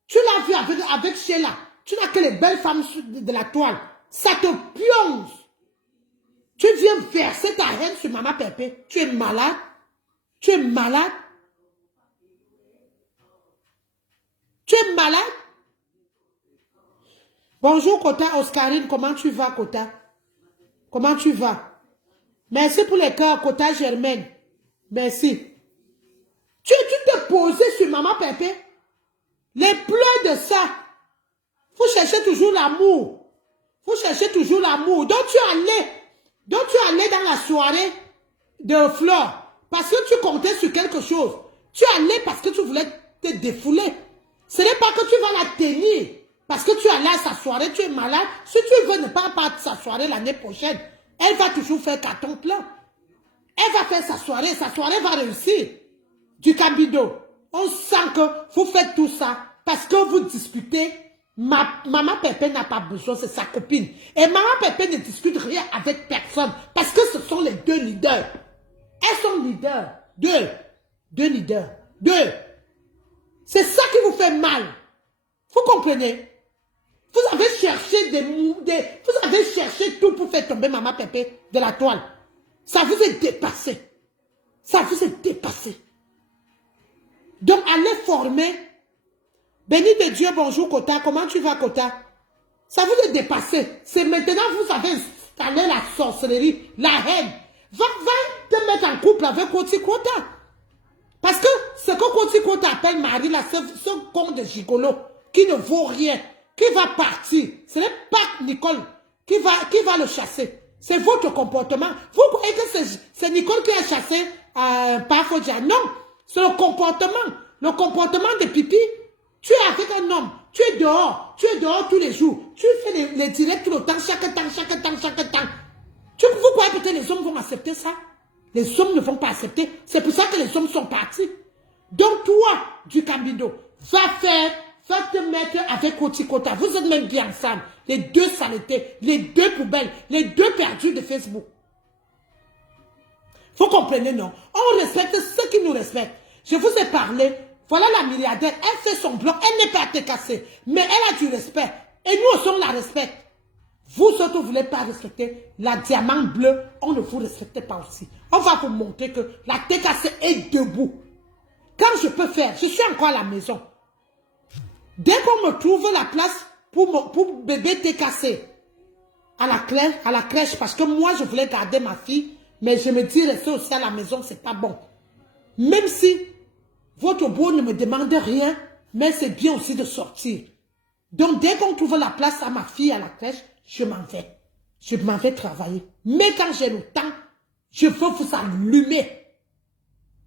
tu l'as vu avec Sheila, tu n'as que les belles femmes de la toile, ça te pionce. Tu viens verser ta haine sur maman Pépé. Tu es malade. Tu es malade. Tu es malade. Bonjour Kota Oscarine, comment tu vas Kota? Comment tu vas? Merci pour les cœurs, Kota Germaine. Merci. Tu t'es posé sur maman Pépé. Les pleurs de ça. Vous cherchez toujours l'amour. Vous cherchez toujours l'amour. Donc tu es allé dans la soirée de Flore. Parce que tu comptais sur quelque chose. Tu es allé parce que tu voulais te défouler. Ce n'est pas que tu vas la tenir. Parce que tu es allé à sa soirée, tu es malade. Si tu veux ne pas partir sa soirée l'année prochaine, elle va toujours faire carton plein. Elle va faire sa soirée va réussir. Du Cambido. On sent que vous faites tout ça parce que vous disputez. Maman Pépé n'a pas besoin, c'est sa copine. Et maman Pépé ne discute rien avec personne parce que ce sont les deux leaders. Elles sont leaders. Deux leaders. C'est ça qui vous fait mal. Vous comprenez? Vous avez cherché vous avez cherché tout pour faire tomber maman Pépé de la toile. Ça vous est dépassé. Ça vous est dépassé. Donc, allez former. Béni de Dieu, bonjour Kota. Comment tu vas Kota? Ça vous est dépassé. C'est maintenant vous avez installé la sorcellerie, la haine. Va te mettre en couple avec Koti Kota. Parce que ce que Koti Kota appelle Marie, là, ce con de gigolo, qui ne vaut rien, qui va partir. Ce n'est pas Nicole qui va le chasser. C'est votre comportement. Vous croyez que c'est Nicole qui a chassé par Fodja? Non. C'est le comportement. Le comportement de Pipi. Tu es avec un homme. Tu es dehors tous les jours. Tu fais les directs tout le temps, chaque temps. Vous croyez peut-être les hommes vont accepter ça? Les hommes ne vont pas accepter. C'est pour ça que les hommes sont partis. Donc toi, du Cambido, va te mettre avec Koti Kota. Vous êtes même bien ensemble. Les deux saletés, les deux poubelles, les deux perdus de Facebook. Vous comprenez, non? On respecte ceux qui nous respectent. Je vous ai parlé. Voilà la milliardaire. Elle fait son bloc. Elle n'est pas à te casser. Mais elle a du respect. Et nous aussi, on la respecte. Vous autres, vous ne voulez pas respecter la diamant bleu. On ne vous respecte pas aussi. On va vous montrer que la TKC est debout. Quand je peux faire, je suis encore à la maison. Dès qu'on me trouve la place pour bébé TKC à la crèche, parce que moi, je voulais garder ma fille, mais je me dis, rester aussi à la maison, c'est pas bon. Même si votre beau ne me demande rien, mais c'est bien aussi de sortir. Donc, dès qu'on trouve la place à ma fille à la crèche, je m'en vais. Je m'en vais travailler. Mais quand j'ai le temps, je veux vous allumer.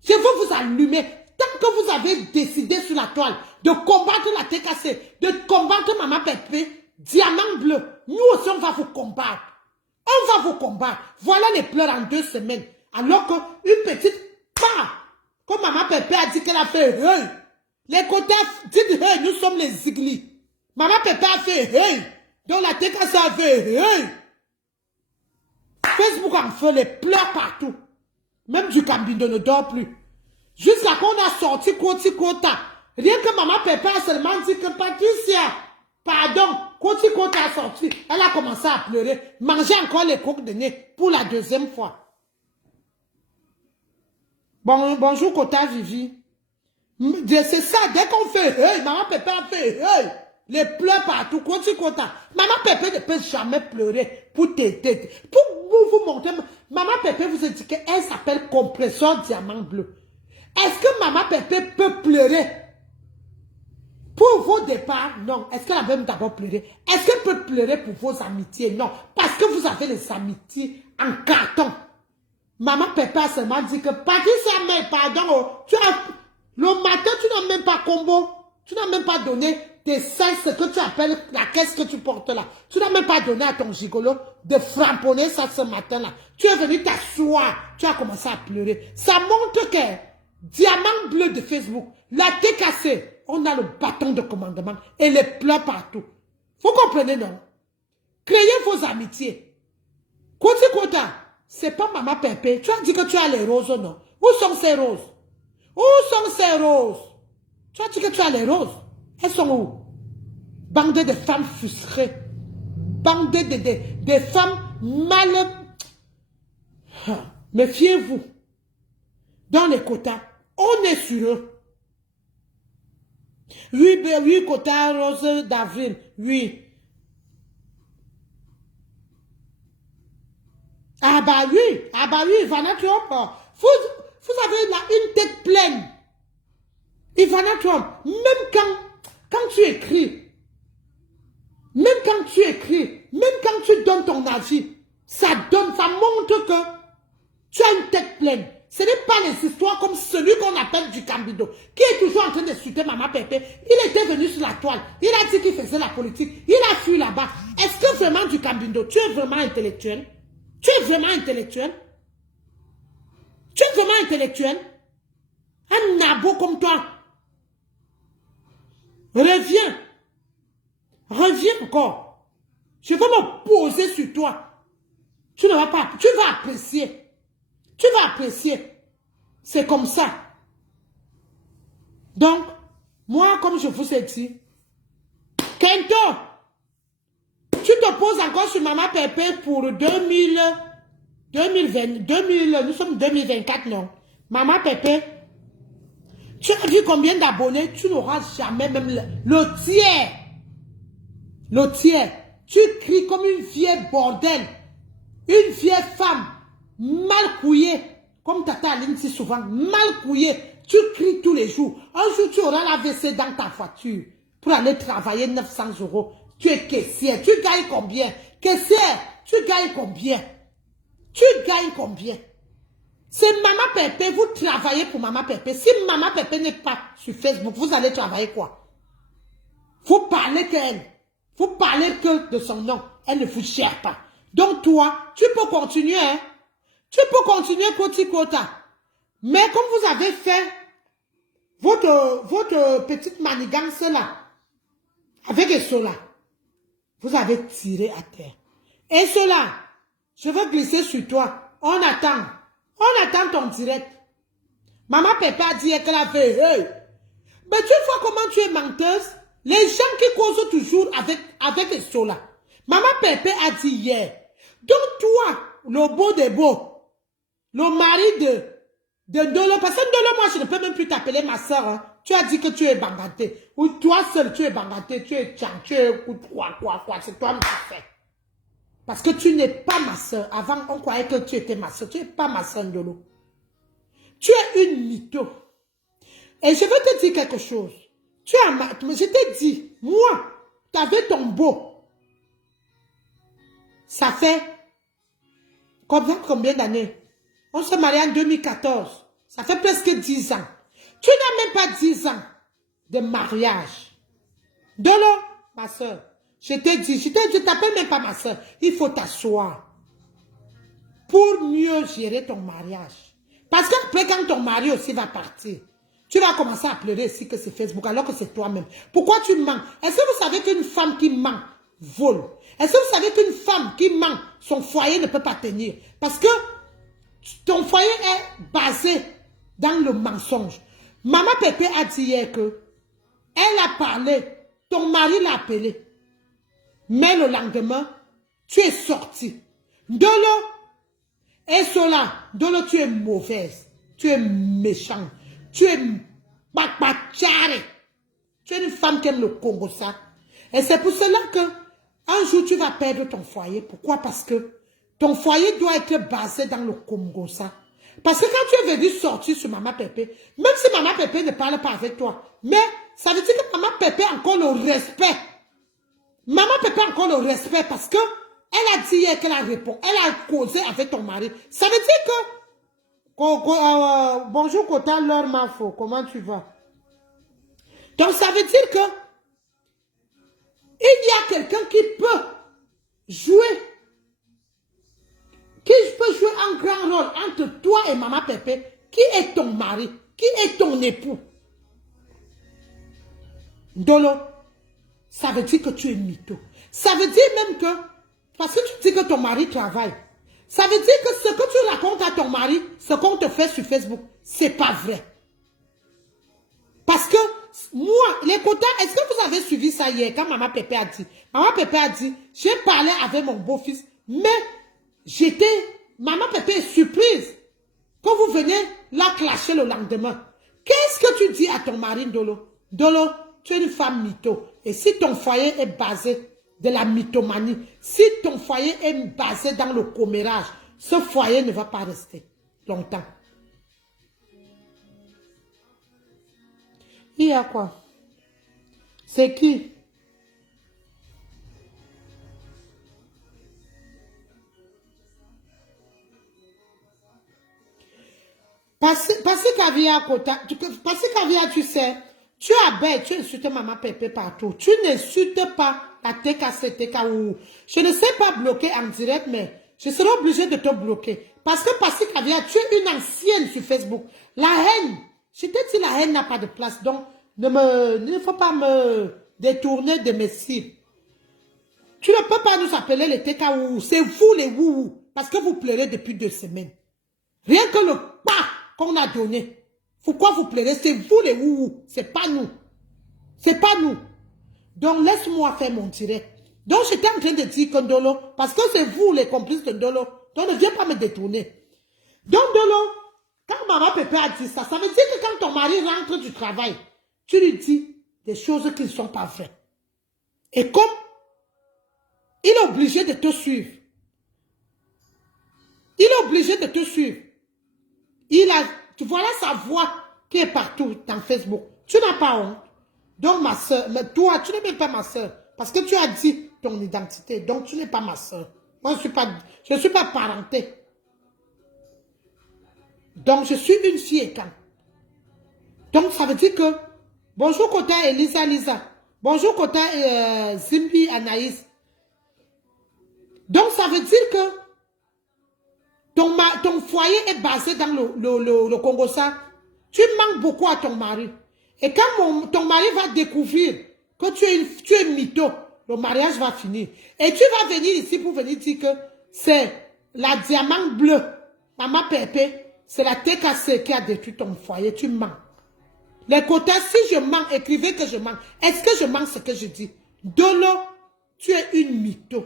Je veux vous allumer. Tant que vous avez décidé sur la toile de combattre la TKC, de combattre Maman Pépé, diamant bleu, nous aussi on va vous combattre. On va vous combattre. Voilà les pleurs en 2 semaines. Alors qu'une petite part, comme Maman Pépé a dit qu'elle a fait hey. Les côtés disent hey, nous sommes les Zigli. Maman Pépé a fait hey. Donc la TKC a fait hey. Facebook en feu, les pleurs partout. Même du Cambido ne dort plus. Jusqu'à qu'on a sorti Koti Kota. Rien que Maman Pépé a seulement dit que Patricia, pardon, Koti Kota a sorti, elle a commencé à pleurer, manger encore les coques de nez pour la deuxième fois. Bonjour Kota Vivi. C'est ça, dès qu'on fait hey, maman Pépé a fait hey, les pleurs partout, Koti Kota. Maman Pépé ne peut jamais pleurer pour t'aider. Pour vous montrer, maman Pépé vous a dit qu'elle s'appelle compresseur diamant bleu. Est-ce que maman Pépé peut pleurer? Pour vos départs, non. Est-ce qu'elle a même d'abord pleuré? Est-ce qu'elle peut pleurer pour vos amitiés? Non. Parce que vous avez les amitiés en carton. Maman Pépé a seulement dit que Patricia, mais pardon, oh, le matin, tu n'as même pas combo. Tu n'as même pas donné tes 16, ce que tu appelles la caisse que tu portes là. Tu n'as même pas donné à ton gigolo de framponner ça ce matin-là. Tu es venu t'asseoir. Tu as commencé à pleurer. Ça montre que diamant bleu de Facebook, la TKC, on a le bâton de commandement et les pleurs partout. Vous comprenez, non? Créez vos amitiés. Koti Kota, c'est pas maman Pépé. Tu as dit que tu as les roses, non? Où sont ces roses? Où sont ces roses? Tu as dit que tu as les roses. Elles sont où? Bande de femmes frustrées. Bande de femmes mal... Méfiez-vous. Dans les quotas, on est sur eux. Oui, quota rose d'avril, oui. Ah bah oui, Ivana Trump. Vous avez là une tête pleine. Ivana Trump, même quand tu écris, même quand tu donnes ton avis, ça montre que tu as une tête pleine. Ce n'est pas les histoires comme celui qu'on appelle du Cambido, qui est toujours en train de suiter maman Pépé. Il était venu sur la toile. Il a dit qu'il faisait la politique. Il a fui là-bas. Est-ce que vraiment du Cambido, tu es vraiment intellectuel? Tu es vraiment intellectuel? Tu es vraiment intellectuel? Un nabo comme toi. Reviens. Reviens encore. Je vais me poser sur toi. Tu ne vas pas. Tu vas apprécier. Tu vas apprécier. C'est comme ça. Donc, moi, comme je vous ai dit, Kento, tu te poses encore sur Maman Pépé pour 2020, nous sommes 2024, non? Maman Pépé, tu as vu combien d'abonnés? Tu n'auras jamais même le tiers. Le tiers. Tu cries comme une vieille bordel. Une vieille femme. Mal couillée, comme Tata Aline dit souvent, mal couillée, tu cries tous les jours. Un jour, tu auras la WC dans ta voiture pour aller travailler 900 €. Tu es caissière, tu gagnes combien? Caissière, tu gagnes combien? Tu gagnes combien? C'est Maman Pépé, vous travaillez pour Maman Pépé. Si Maman Pépé n'est pas sur Facebook, vous allez travailler quoi? Vous parlez qu'elle. Vous parlez que de son nom. Elle ne vous gère pas. Donc toi, tu peux continuer, hein? Tu peux continuer Koti Kota. Mais comme vous avez fait votre petite manigance là, avec cela, vous avez tiré à terre. Et cela, je veux glisser sur toi. On attend ton direct. Maman Pépé a dit qu'elle a fait, hey. Mais tu vois comment tu es menteuse? Les gens qui causent toujours avec cela. Maman Pépé a dit hier. Donc toi, le beau des beaux, le mari de Ndolo, parce que Ndolo, moi, je ne peux même plus t'appeler ma soeur. Hein. Tu as dit que tu es bangaté. Ou toi seul, tu es bangaté, tu es tchan, tu es quoi. C'est toi qui fais. Parce que tu n'es pas ma soeur. Avant, on croyait que tu étais ma soeur. Tu n'es pas ma soeur, Ndolo. Tu es une mytho. Et je veux te dire quelque chose. Je t'ai dit, moi, tu avais ton beau. Ça fait combien d'années? On s'est marié en 2014. Ça fait presque 10 ans. Tu n'as même pas 10 ans de mariage. Dolo, ma soeur, je t'appelle même pas ma soeur. Il faut t'asseoir pour mieux gérer ton mariage. Parce qu'après, quand ton mari aussi va partir, tu vas commencer à pleurer ici que c'est Facebook alors que c'est toi-même. Pourquoi tu mens? Est-ce que vous savez qu'une femme qui ment vole? Est-ce que vous savez qu'une femme qui ment, son foyer ne peut pas tenir? Parce que ton foyer est basé dans le mensonge. Maman Pépé a dit hier que elle a parlé, ton mari l'a appelé. Mais le lendemain, tu es sorti. Dolo, et cela, Dolo, tu es mauvaise. Tu es méchant. Tu es bakbachare. Tu es une femme qui aime le Congo, ça. Et c'est pour cela que un jour, tu vas perdre ton foyer. Pourquoi? Parce que ton foyer doit être basé dans le Congo, ça. Parce que quand tu es venu sortir sur Maman Pépé, même si Maman Pépé ne parle pas avec toi, mais ça veut dire que Maman Pépé a encore le respect. Maman Pépé a encore le respect parce que elle a dit hier qu'elle a répondu. Elle a causé avec ton mari. Ça veut dire que... bonjour Kota, Laure Mafo, comment tu vas? Donc ça veut dire que il y a quelqu'un qui peut jouer, un grand rôle entre toi et Maman Pépé, qui est ton mari, qui est ton époux. Dolo, ça veut dire que tu es mytho. Ça veut dire même que, parce que tu dis que ton mari travaille, ça veut dire que ce que tu racontes à ton mari, ce qu'on te fait sur Facebook, c'est pas vrai. Parce que, moi, les quotas, est-ce que vous avez suivi ça hier, quand Maman Pépé a dit? Maman Pépé a dit, j'ai parlé avec mon beau-fils, mais Maman Pépé est surprise quand vous venez la clasher le lendemain. Qu'est-ce que tu dis à ton mari, Dolo? Dolo, tu es une femme mytho. Et si ton foyer est basé de la mythomanie, si ton foyer est basé dans le commérage, ce foyer ne va pas rester longtemps. Il y a quoi? C'est qui? Passé Caviar, Passé Caviar, tu sais, tu as bête, tu insultes Maman Pépé partout. Tu n'insultes pas la TKC, ou je ne sais pas bloquer en direct, mais je serai obligé de te bloquer. Parce que Passé Caviar, tu es une ancienne sur Facebook. La haine, je te dis, la haine n'a pas de place. Donc, ne faut pas me détourner de mes cibles. Tu ne peux pas nous appeler les TKW. C'est vous les wouhou. Parce que vous pleurez depuis 2 semaines. Rien que le pas qu'on a donné. Pourquoi vous pleurez? C'est vous les wouhou. C'est pas nous. C'est pas nous. Donc, laisse-moi faire mon direct. Donc, j'étais en train de dire que Dolo, parce que c'est vous les complices de Dolo, donc ne viens pas me détourner. Donc, Dolo, quand Maman Pépé a dit ça, ça veut dire que quand ton mari rentre du travail, tu lui dis des choses qui ne sont pas vraies. Et comme il est obligé de te suivre, il est obligé de te suivre. Tu vois sa voix qui est partout dans Facebook. Tu n'as pas honte. Donc ma soeur, mais toi, tu n'es même pas ma soeur. Parce que tu as dit ton identité. Donc tu n'es pas ma soeur. Moi, je ne suis pas parentée. Donc je suis une fille étant. Donc ça veut dire que, bonjour Kota Lisa. Bonjour Kota Zimbi Anaïs. Donc ça veut dire que ton foyer est basé dans le Congo, ça. Tu manques beaucoup à ton mari. Et quand ton mari va découvrir que tu es mytho, le mariage va finir. Et tu vas venir ici pour venir dire que c'est la diamant bleue, Maman Pépé, c'est la TKC qui a détruit ton foyer. Tu mens. Les quotas, si je mens, écrivez que je mens. Est-ce que je mens ce que je dis? Dolo, tu es une mytho.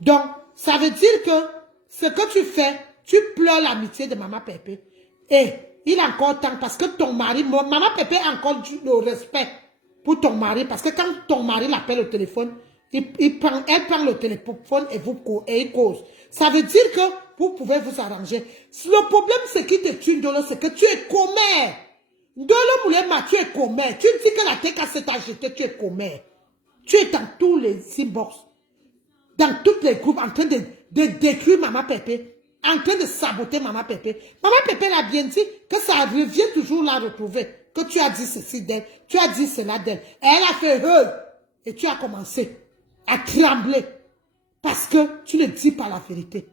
Donc, ça veut dire que ce que tu fais, tu pleures l'amitié de Maman Pépé. Et il a encore temps parce que ton mari, Maman Pépé a encore le respect pour ton mari. Parce que quand ton mari l'appelle au téléphone, elle prend le téléphone et il cause. Ça veut dire que vous pouvez vous arranger. Le problème, c'est qui te tue, Dolo, c'est que tu es commère. Dolo Moulema, tu es commère. Tu dis que la TKC t'a jeté, tu es commère. Tu es dans tous les inbox, dans tous les groupes, en train de détruire Maman Pépé, en train de saboter Maman Pépé. Maman Pépé l'a bien dit que ça revient toujours la retrouver. Que tu as dit ceci d'elle, tu as dit cela d'elle. Et elle a fait et tu as commencé à trembler parce que tu ne dis pas la vérité.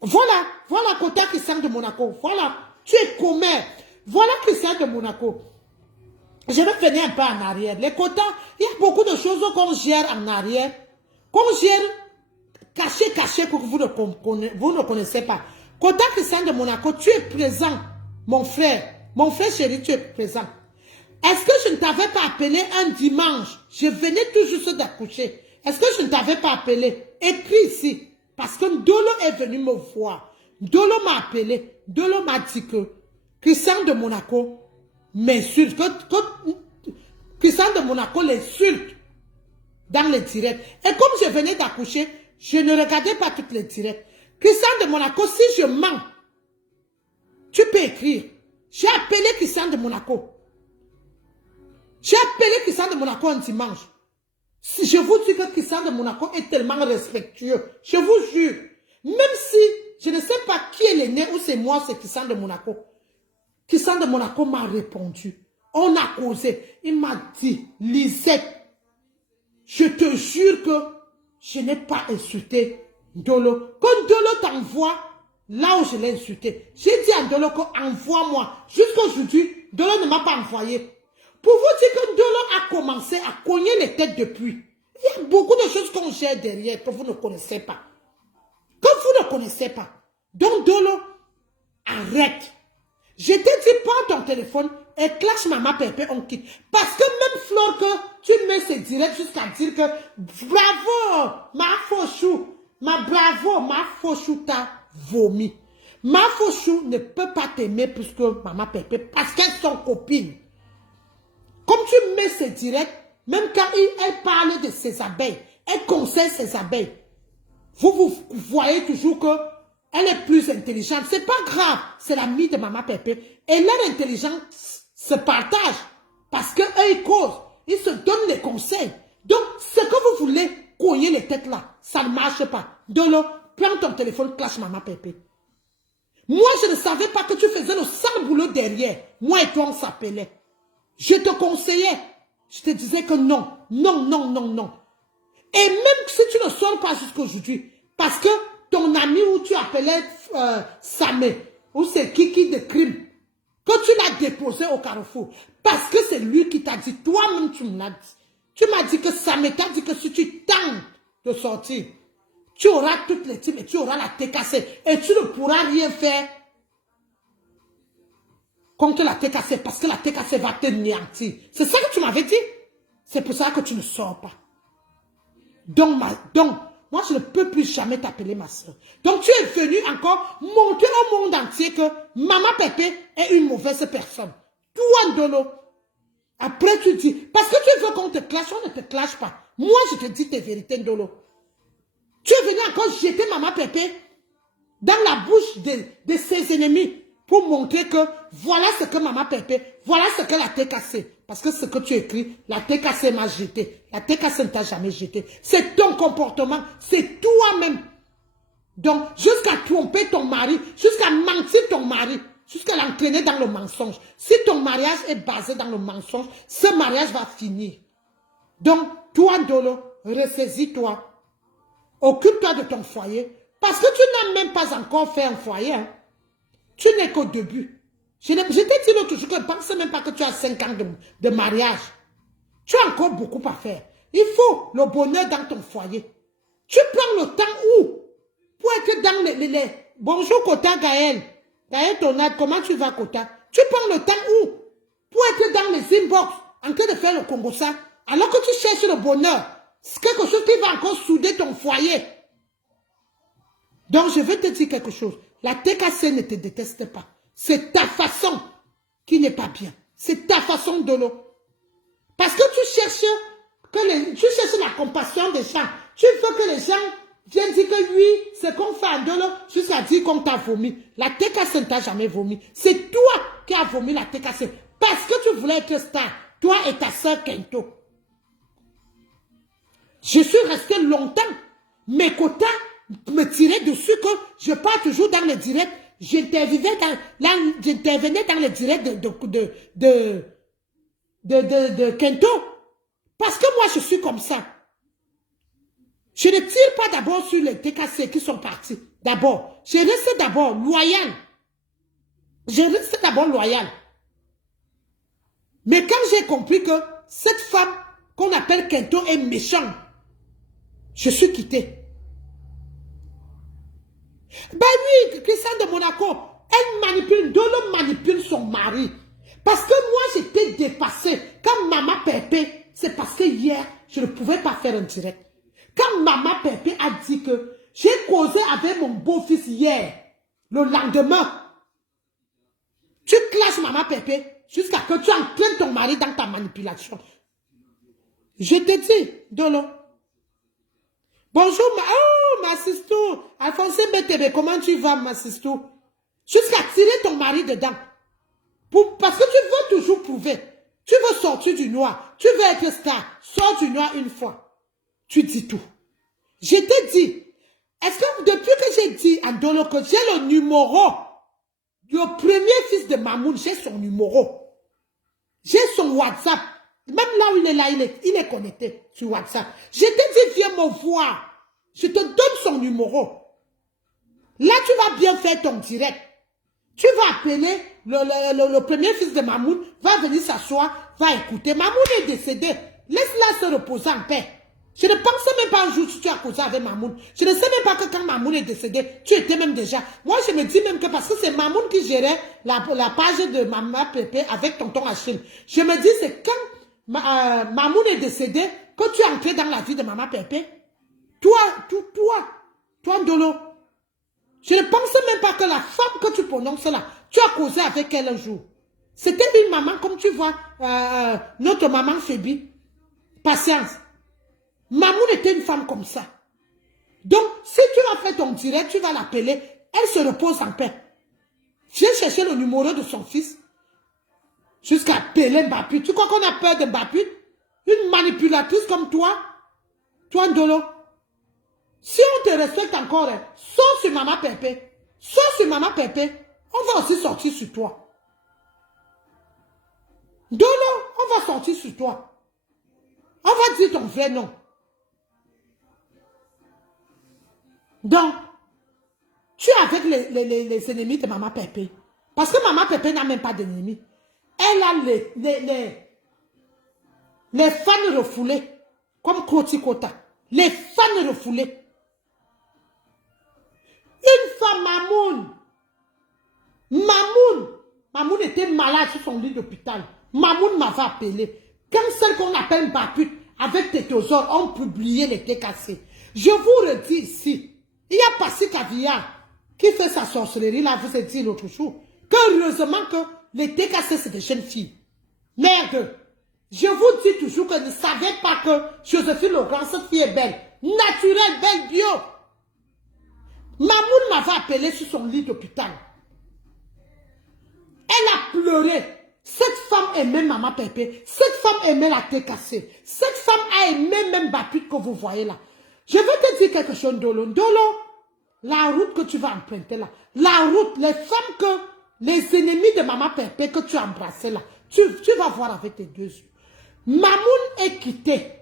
Voilà Kota Christian de Monaco. Voilà, tu es commère. Voilà Christian de Monaco. Je vais venir un peu en arrière. Les quotas, il y a beaucoup de choses qu'on gère en arrière, qu'on gère caché que vous ne connaissez pas. Kota Christian de Monaco, tu es présent, mon frère chéri, tu es présent. Est-ce que je ne t'avais pas appelé un dimanche? Je venais tout juste d'accoucher. Est-ce que je ne t'avais pas appelé? Écris ici. Parce que Ndolo est venu me voir. Ndolo m'a appelé. Ndolo m'a dit que Christian de Monaco m'insulte. Christian de Monaco l'insulte dans les directs. Et comme je venais d'accoucher, je ne regardais pas toutes les directs. Christian de Monaco, si je mens, tu peux écrire. J'ai appelé Christian de Monaco. J'ai appelé Christian de Monaco un dimanche. Si je vous dis que Christian de Monaco est tellement respectueux, je vous jure, même si je ne sais pas qui est l'aîné ou c'est moi, c'est Christian de Monaco. Christian de Monaco m'a répondu. On a causé. Il m'a dit, Lisette, je te jure que je n'ai pas insulté Ndolo. Quand Ndolo t'envoie là où je l'ai insulté, j'ai dit à Ndolo envoie-moi. Jusqu'à aujourd'hui, Ndolo ne m'a pas envoyé. Pour vous dire que Ndolo a commencé à cogner les têtes depuis. Il y a beaucoup de choses qu'on gère derrière que vous ne connaissez pas. Que vous ne connaissez pas. Donc Ndolo, arrête. Je t'ai dit, prends ton téléphone et clash maman Pépé, on quitte. Parce que même Flore, que tu mets ces directs jusqu'à dire que bravo, ma fauchou, ma fauchou t'a vomi. Ma fauchou ne peut pas t'aimer plus que maman Pépé parce qu'elles sont copines. Comme tu mets ces directs, même quand elle parle de ses abeilles, elle conseille ses abeilles. Vous voyez toujours que elle est plus intelligente. C'est pas grave. C'est l'amie de maman Pépé. Et leur intelligence se partage. Parce qu'eux, ils causent. Ils se donnent les conseils. Donc, ce que vous voulez, cogner les têtes là, ça ne marche pas. Dolo, prends ton téléphone, clash maman Pépé. Moi, je ne savais pas que tu faisais le sale boulot derrière. Moi et toi, on s'appelait. Je te conseillais. Je te disais que non. Non, non, non, non. Et même si tu ne sors pas jusqu'à aujourd'hui, parce que ton ami où tu appelais Samé, ou c'est Kiki de crime, que tu l'as déposé au carrefour, parce que c'est lui qui t'a dit, toi-même tu me l'as dit. Tu m'as dit que Samé t'a dit que si tu tentes de sortir, tu auras toutes les teams et tu auras la TKC et tu ne pourras rien faire contre la TKC parce que la TKC va te néantir. C'est ça que tu m'avais dit. C'est pour ça que tu ne sors pas. Donc, moi, je ne peux plus jamais t'appeler ma soeur. Donc, tu es venu encore montrer au monde entier que Maman Pépé est une mauvaise personne. Toi, Ndolo. Après, tu dis, parce que tu veux qu'on te clash, on ne te clash pas. Moi, je te dis tes vérités, Ndolo. Tu es venu encore jeter Maman Pépé dans la bouche de ses ennemis pour montrer que voilà ce que Maman Pépé, voilà ce que la TKC. Parce que ce que tu écris, la TKC m'a jeté. La TKC ne t'a jamais jeté. C'est ton comportement, c'est toi-même. Donc, jusqu'à tromper ton mari, jusqu'à mentir ton mari, jusqu'à l'entraîner dans le mensonge. Si ton mariage est basé dans le mensonge, ce mariage va finir. Donc, toi, Ndolo, ressaisis-toi. Occupe-toi de ton foyer. Parce que tu n'as même pas encore fait un foyer. Hein. Tu n'es qu'au début. Je t'ai dit l'autre jour que je ne pense même pas que tu as 5 ans de mariage. Tu as encore beaucoup à faire. Il faut le bonheur dans ton foyer. Tu prends le temps où? Pour être dans les... Bonjour Kota Gaël. Gaël Tonade, comment tu vas Kota? Tu prends le temps où? Pour être dans les inbox, en train de faire le Congo ça, alors que tu cherches le bonheur. C'est quelque chose qui va encore souder ton foyer. Donc je vais te dire quelque chose. La TKC ne te déteste pas. C'est ta façon qui n'est pas bien. C'est ta façon de l'eau. Parce que tu cherches la compassion des gens. Tu veux que les gens viennent dire que oui, c'est qu'on fait un dolo jusqu'à dire qu'on t'a vomi. La TKC ne t'a jamais vomi. C'est toi qui as vomi la TKC. Parce que tu voulais être star. Toi et ta soeur Kento. Je suis resté longtemps. Mes quotas me tiraient dessus que je pars toujours dans les directs. J'intervenais dans les directs de Kento. Parce que moi, je suis comme ça. Je ne tire pas d'abord sur les TKC qui sont partis. D'abord. Je reste d'abord loyal. Je reste d'abord loyal. Mais quand j'ai compris que cette femme qu'on appelle Kento est méchante, je suis quitté. Ben oui, Christian de Monaco, elle manipule, Ndolo manipule son mari. Parce que moi, j'étais dépassée. Quand maman Pépé, c'est parce que hier, je ne pouvais pas faire un direct. Quand maman Pépé a dit que j'ai causé avec mon beau-fils hier, le lendemain, tu clashes maman Pépé jusqu'à ce que tu entraînes ton mari dans ta manipulation. Je te dis, Dolo. Bonjour, ma sister. Alphonse Betebe, comment tu vas, ma sister? Jusqu'à tirer ton mari dedans. Parce que tu veux toujours prouver. Tu veux sortir du noir. Tu veux être star. Sors du noir une fois. Tu dis tout. Je t'ai dit. Est-ce que depuis que j'ai dit à Dolo que j'ai le numéro, le premier fils de Mamoun, j'ai son numéro. J'ai son WhatsApp. Même là où il est là, il est connecté sur WhatsApp. Je t'ai dit, viens me voir. Je te donne son numéro. Là, tu vas bien faire ton direct. Tu vas appeler le premier fils de Mamoun, va venir s'asseoir, va écouter. Mamoun est décédé. Laisse-la se reposer en paix. Je ne pensais même pas un jour si tu as causé avec Mamoun. Je ne sais même pas que quand Mamoun est décédé, tu étais même déjà. Moi, je me dis même que parce que c'est Mamoun qui gérait la page de Maman Pépé avec tonton Achille. Je me dis, c'est quand Mamoun est décédé que tu es entré dans la vie de Maman Pépé. Toi, Ndolo. Je ne pensais même pas que la femme que tu prononces là, tu as causé avec elle un jour. C'était une maman, comme tu vois, notre maman Fébi. Patience. Mamoun était une femme comme ça. Donc, si tu vas faire ton direct, tu vas l'appeler, elle se repose en paix. Viens chercher le numéro de son fils. Jusqu'à appeler Mbappé. Tu crois qu'on a peur de Mbappé? Une manipulatrice comme toi? Toi, Ndolo? Si on te respecte encore, sors sur Maman Pépé. Sors sur Maman Pépé. On va aussi sortir sur toi. Ndolo, on va sortir sur toi. On va dire ton vrai nom. Donc, tu es avec les ennemis de Maman Pépé. Parce que Maman Pépé n'a même pas d'ennemis. Elle a les fans refoulés. Comme Koti Kota. Les fans refoulés. Une fois Mamoun était malade sur son lit d'hôpital. Mamoun m'avait appelé. Quand celle qu'on appelle Baput, avec Tétosor, ont publié les TKC. Je vous redis ici, il y a Passy Caviar qui fait sa sorcellerie, là, vous avez dit l'autre jour, que heureusement que les TKC, c'est des jeunes filles. Merde! Je vous dis toujours que ne savez pas que Joséphine Legrand, cette fille est belle. Naturelle, belle, bio. Mamoun m'avait appelé sur son lit d'hôpital. Elle a pleuré. Cette femme aimait Maman Pépé. Cette femme aimait la TKC. Cette femme a aimé même Baput que vous voyez là. Je veux te dire quelque chose, Ndolo. Ndolo, la route que tu vas emprunter là, la route, les femmes que, les ennemis de Maman Pépé que tu as embrassé là, tu vas voir avec tes deux yeux. Mamoun est quittée.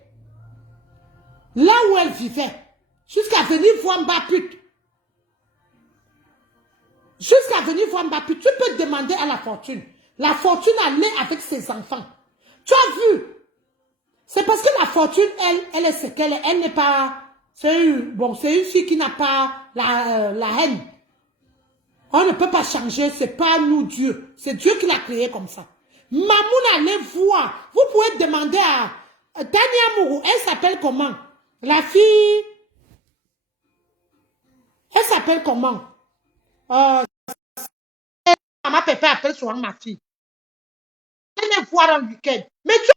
Là où elle vivait, jusqu'à venir voir Baput. Jusqu'à venir voir Mbappé, tu peux demander à la fortune. La fortune allait avec ses enfants. Tu as vu? C'est parce que la fortune, elle est ce qu'elle est. Elle n'est pas... C'est une fille qui n'a pas la haine. On ne peut pas changer. C'est pas nous Dieu. C'est Dieu qui l'a créé comme ça. Mamoun allait voir. Vous pouvez demander à Tania Mourou. Elle s'appelle comment? La fille... Elle s'appelle comment? Maman Pépé appelle souvent ma fille. Elle est voir en week-end. Mais tu